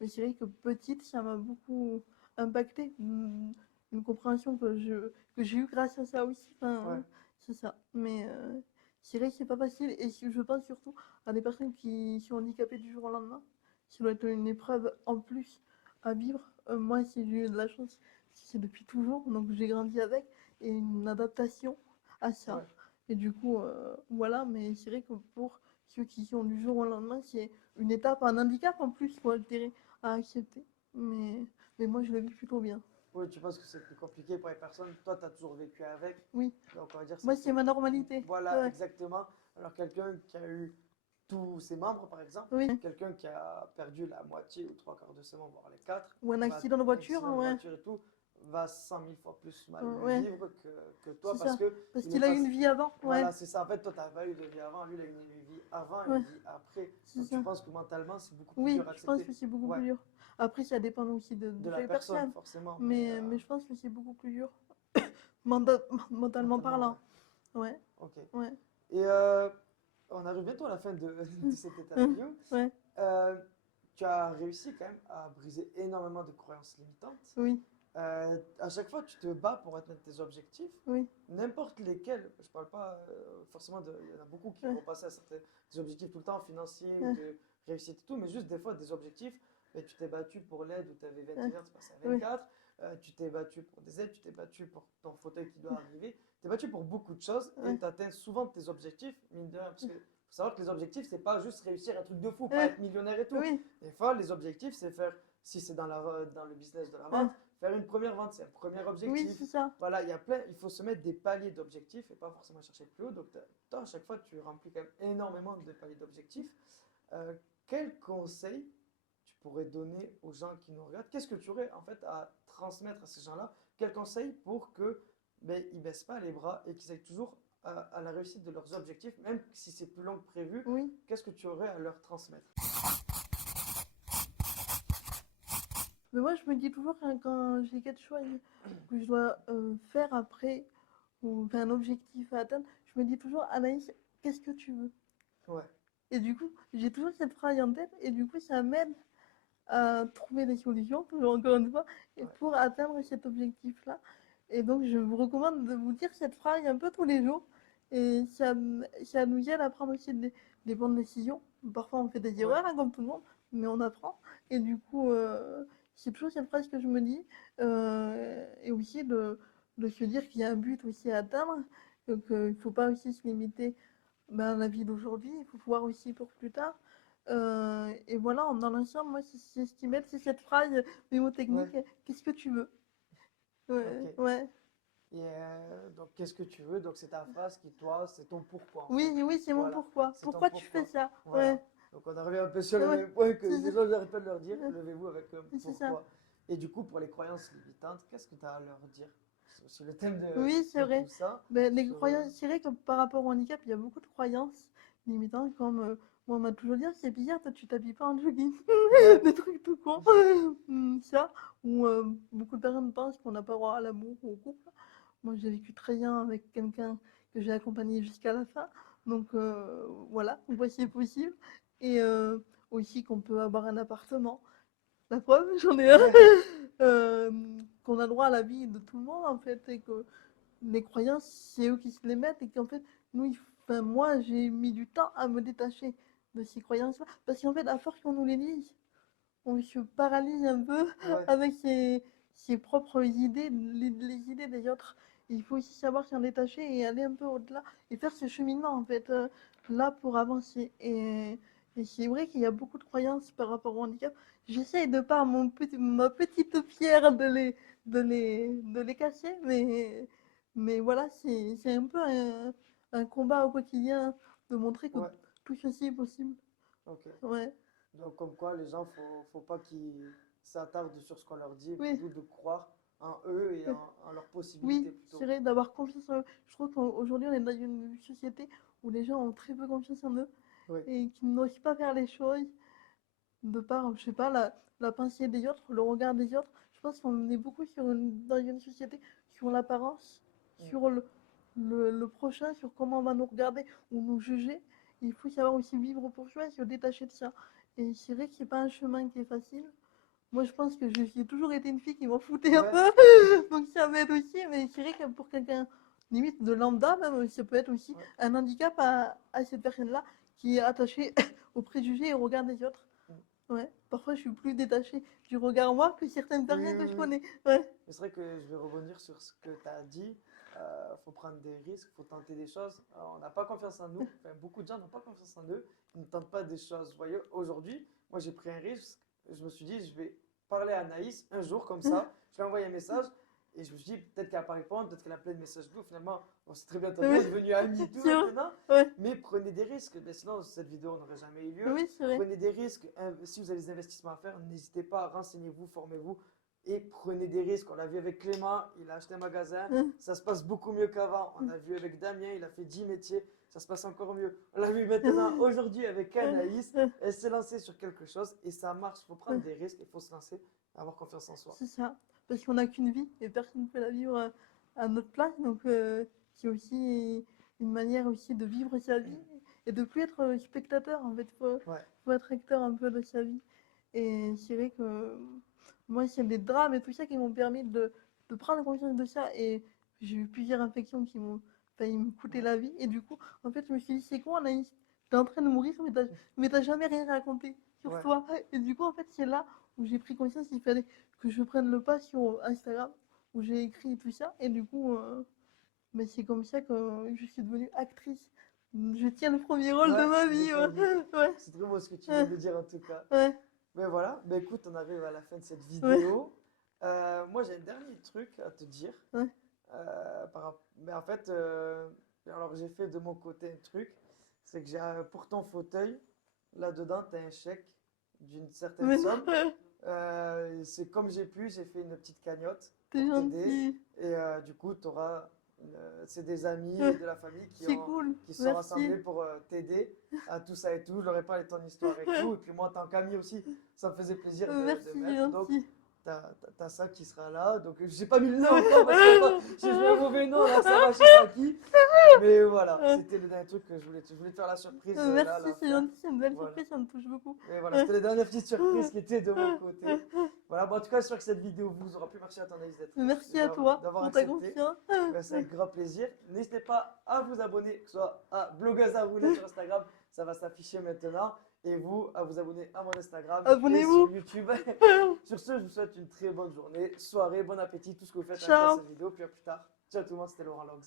Mais c'est vrai que petite, ça m'a beaucoup impacté. Une compréhension que j'ai eue grâce à ça aussi. ouais, C'est ça. Mais c'est vrai que c'est pas facile. Et je pense surtout à des personnes qui sont handicapées du jour au lendemain. Ça doit être une épreuve en plus à vivre. Moi, si j'ai eu de la chance, c'est depuis toujours. Donc j'ai grandi avec. Et une adaptation à ça. ouais. Et du coup, voilà, mais c'est vrai que pour ceux qui sont du jour au lendemain, c'est une étape, un handicap en plus, quoi, je dirais, à accepter. Mais, mais moi, je le vis plutôt bien. Oui, tu penses que c'est plus compliqué pour les personnes. Toi, tu as toujours vécu avec. Oui, Donc, on va dire que moi, c'est ma normalité. Voilà, Ouais, exactement. Alors, quelqu'un qui a eu tous ses membres, par exemple, oui. quelqu'un qui a perdu la moitié ou trois quarts de ses membres, voire les quatre, Ou un va, accident de voiture, accident hein, de ouais. voiture et tout, va 100 000 fois plus mal le Ouais, vivre que toi c'est parce ça. que Parce il est qu'il a eu pas. une vie avant, ouais. Voilà, c'est ça. En fait, toi, tu n'as pas eu de vie avant, lui, il a eu une vie avant et Ouais, une vie après. c'est Donc, tu ça. penses que mentalement, c'est beaucoup plus Oui, dur à je pense accepter. que c'est beaucoup Ouais, plus dur. Après, ça dépend aussi de de la chaque personne, personne. forcément, Mais je pense que c'est beaucoup plus dur. Mentalement mentalement, ouais. parlant. Ouais, Ok. ouais. Et on arrive bientôt à la fin de cette interview. Ouais, Euh, Tu as réussi quand même à briser énormément de croyances limitantes. oui, À chaque fois, tu te bats pour atteindre tes objectifs, oui, n'importe lesquels. Je parle pas forcément de. Il y en a beaucoup qui ouais, vont passer à certains des objectifs tout le temps financiers ou ouais, de réussite et tout, mais juste des fois des objectifs. Mais tu t'es battu pour l'aide où tu avais ouais, 21 ans, tu passes à oui, 24. Tu t'es battu pour des aides, tu t'es battu pour ton fauteuil qui doit arriver. Tu t'es battu pour beaucoup de choses et ouais, tu atteins souvent tes objectifs, mine de rien. Parce que faut savoir que les objectifs, c'est pas juste réussir un truc de fou, pas ouais, être millionnaire et tout. oui, Des fois, les objectifs, c'est faire, si c'est dans le business de la ouais, vente, faire une première vente, c'est un premier oui, objectif. c'est ça. Voilà, il y a plein, il faut se mettre des paliers d'objectifs et pas forcément chercher plus haut. Donc, toi, à chaque fois, tu remplis quand même énormément de paliers d'objectifs. Euh, Quel conseil tu pourrais donner aux gens qui nous regardent? Qu'est-ce que tu aurais en fait à transmettre à ces gens-là? Quel conseil pour que ben, ils baissent pas les bras et qu'ils aillent toujours à la réussite de leurs objectifs, même si c'est plus long que prévu? Oui. Qu'est-ce que tu aurais à leur transmettre? Mais moi, je me dis toujours quand j'ai quelque chose que je dois faire après, ou enfin, un objectif à atteindre, je me dis toujours, Anaïs, qu'est-ce que tu veux? Ouais, Et du coup, j'ai toujours cette phrase en tête, et du coup, ça m'aide à trouver des solutions, toujours encore une fois, et ouais, pour atteindre cet objectif-là. Et donc, je vous recommande de vous dire cette phrase un peu tous les jours. Et ça nous aide à prendre aussi des bonnes décisions. Parfois, on fait des ouais, erreurs, hein, comme tout le monde, mais on apprend. Et du coup, c'est toujours cette phrase que je me dis. Et aussi de se dire qu'il y a un but aussi à atteindre. Donc, il ne faut pas aussi se limiter ben, la vie d'aujourd'hui, il faut voir aussi pour plus tard. Et voilà, dans l'ensemble, moi, c'est ce qui m'aide, c'est cette phrase ouais. mémotechnique, qu'est-ce que tu veux? Ouais, Ok. ouais. Et donc, qu'est-ce que tu veux? Donc, c'est ta phrase qui, toi, c'est ton pourquoi, en fait. Oui, oui, c'est mon Voilà, pourquoi. c'est ton Pourquoi tu fais pourquoi. ça? Voilà. Ouais, Donc, on en revient un peu sur le ouais, même point que c'est les ça. gens, j'arrête pas de leur dire, Ouais, levez-vous avec un oui, c'est ça. pourquoi. Et du coup, pour les croyances limitantes, qu'est-ce que tu as à leur dire sur le thème Oui, c'est de tout vrai. ça? Ben, les Sur, croyances, c'est vrai que par rapport au handicap, il y a beaucoup de croyances limitantes, comme moi, on m'a toujours dit, ah, c'est bizarre, toi, tu t'habilles pas en jogging. ouais, Des trucs tout con. Ça, ou beaucoup de personnes pensent qu'on n'a pas droit à l'amour ou au couple. Moi, j'ai vécu très bien avec quelqu'un que j'ai accompagné jusqu'à la fin. Donc, voilà, on voit si c'est possible. Et aussi qu'on peut avoir un appartement. La preuve, j'en ai un. ouais, Euh, qu'on a droit à la vie de tout le monde, en fait, et que les croyances, c'est eux qui se les mettent, et qu'en fait, nous, enfin, moi, j'ai mis du temps à me détacher de ces croyances-là, parce qu'en fait, à force qu'on nous les dise, on se paralyse un peu ouais, avec ses propres idées, les idées des autres. Il faut aussi savoir s'en détacher et aller un peu au-delà et faire ce cheminement, en fait, là, pour avancer. Et c'est vrai qu'il y a beaucoup de croyances par rapport au handicap. J'essaye de par ma petite pierre de les casser, mais voilà, c'est un peu un combat au quotidien de montrer que ouais, tout ceci est possible. ok. Ouais, Donc, comme quoi, les gens, faut pas qu'ils s'attardent sur ce qu'on leur dit, et oui. plutôt de croire en eux et en leurs Oui, possibilités c'est plutôt. vrai, d'avoir confiance en eux. Je trouve qu'aujourd'hui, on est dans une société où les gens ont très peu confiance en eux Oui, et qui n'osent pas faire les choses de par, je sais pas, la pensée des autres, le regard des autres. Je pense qu'on est beaucoup dans une société sur l'apparence, mm, sur le prochain, sur comment on va nous regarder ou nous juger. Il faut savoir aussi vivre pour soi et se détacher de ça. Et c'est vrai que c'est pas un chemin qui est facile. Moi, je pense que j'ai toujours été une fille qui m'en foutait un ouais, peu, donc ça m'aide aussi, mais c'est vrai que pour quelqu'un, limite de lambda, même, ça peut être aussi ouais, un handicap à cette personne-là qui est attachée aux préjugés et au regard des autres. mm. Ouais, parfois je suis plus détachée du regard moi que certaines Oui, personnes que oui, je oui. connais. Ouais, Mais c'est vrai que je vais rebondir sur ce que tu as dit. Faut prendre des risques, faut tenter des choses. Alors, on n'a pas confiance en nous. Enfin, beaucoup de gens n'ont pas confiance en eux. Ils ne tentent pas des choses. Vous voyez, aujourd'hui, moi j'ai pris un risque. Je me suis dit, je vais parler à Anaïs un jour comme ça. Je vais envoyer un message. Et je me suis dit, peut-être qu'elle va pas répondre, peut-être qu'elle a plein de messages bleus. Finalement, on s'est très bien entendu, on ouais, est devenus amis et tout c'est vrai. maintenant. Ouais, Mais prenez des risques. Mais sinon, cette vidéo n'aurait jamais eu lieu. oui, c'est vrai. Prenez des risques. Si vous avez des investissements à faire, n'hésitez pas, renseignez-vous, formez-vous et prenez des risques. On l'a vu avec Clément, il a acheté un magasin, ça se passe beaucoup mieux qu'avant. On a vu avec Damien, il a fait 10 métiers, ça se passe encore mieux. On l'a vu maintenant aujourd'hui avec Anaïs, elle s'est lancée sur quelque chose et ça marche. Il faut prendre des risques, il faut se lancer, avoir confiance en soi. C'est ça. Parce qu'on n'a qu'une vie et personne ne peut la vivre à notre place. Donc, c'est aussi une manière aussi de vivre sa vie et de plus être spectateur. En fait, Ouais, faut être acteur un peu de sa vie. Et c'est vrai que moi, c'est des drames et tout ça qui m'ont permis de prendre conscience de ça. Et j'ai eu plusieurs infections qui m'ont failli me coûter ouais, la vie. Et du coup, en fait, je me suis dit, c'est quoi, Anaïs? T'es en train de mourir, mais t'as jamais rien raconté sur ouais. toi. Et du coup, en fait, c'est là où j'ai pris conscience qu'il fallait que je prenne le pas sur Instagram, où j'ai écrit tout ça. Et du coup, mais c'est comme ça que je suis devenue actrice. Je tiens le premier rôle de Ouais, ma j'ai vie. pas vu. Ouais, ouais, C'est très beau ce que tu viens de dire en tout cas. ouais, Mais voilà, ben écoute, on arrive à la fin de cette ouais, vidéo. Moi, j'ai un dernier truc à te dire. ouais. Mais en fait, alors j'ai fait de mon côté un truc, c'est que j'ai pour ton fauteuil, là-dedans, tu as un chèque d'une certaine Mais non, somme. C'est comme j'ai pu, j'ai fait une petite cagnotte t'es pour t'aider. gentil. Et du coup, c'est des amis et Ouais, de la famille c'est cool. qui se sont rassemblés Merci. pour t'aider à tout ça et tout. Je leur ai parlé de ton histoire et tout. Et puis moi, en tant qu'ami aussi, ça me faisait plaisir de Merci, c'est mettre. Donc, gentil. t'as ça qui sera là. Donc, j'ai pas mis le nom encore parce que Ouais. si je mets un mauvais nom, là, ça va, je sais pas qui. Mais voilà, c'était le dernier truc que je voulais te faire la surprise là à Merci, la c'est fin. gentil, c'est une belle Voilà. surprise, ça me touche beaucoup. Et voilà, Ouais. c'était les dernières petites surprises qui étaient de mon côté. Voilà, bon, en tout cas, j'espère que cette vidéo vous aura plu. Merci à ton Anaïs Merci à toi d'avoir pour ta accepté. confiance. Ben, c'est avec grand plaisir. N'hésitez pas à vous abonner, que ce soit à Blogueuse à Rouler sur Instagram, ça va s'afficher maintenant. Et vous, à vous abonner à mon Instagram et sur Abonnez-vous. YouTube. Sur ce, je vous souhaite une très bonne journée, soirée, bon appétit, tout ce que vous faites en regardant Ciao. cette vidéo. Puis à plus tard. Ciao tout le monde, c'était Laurent Logs.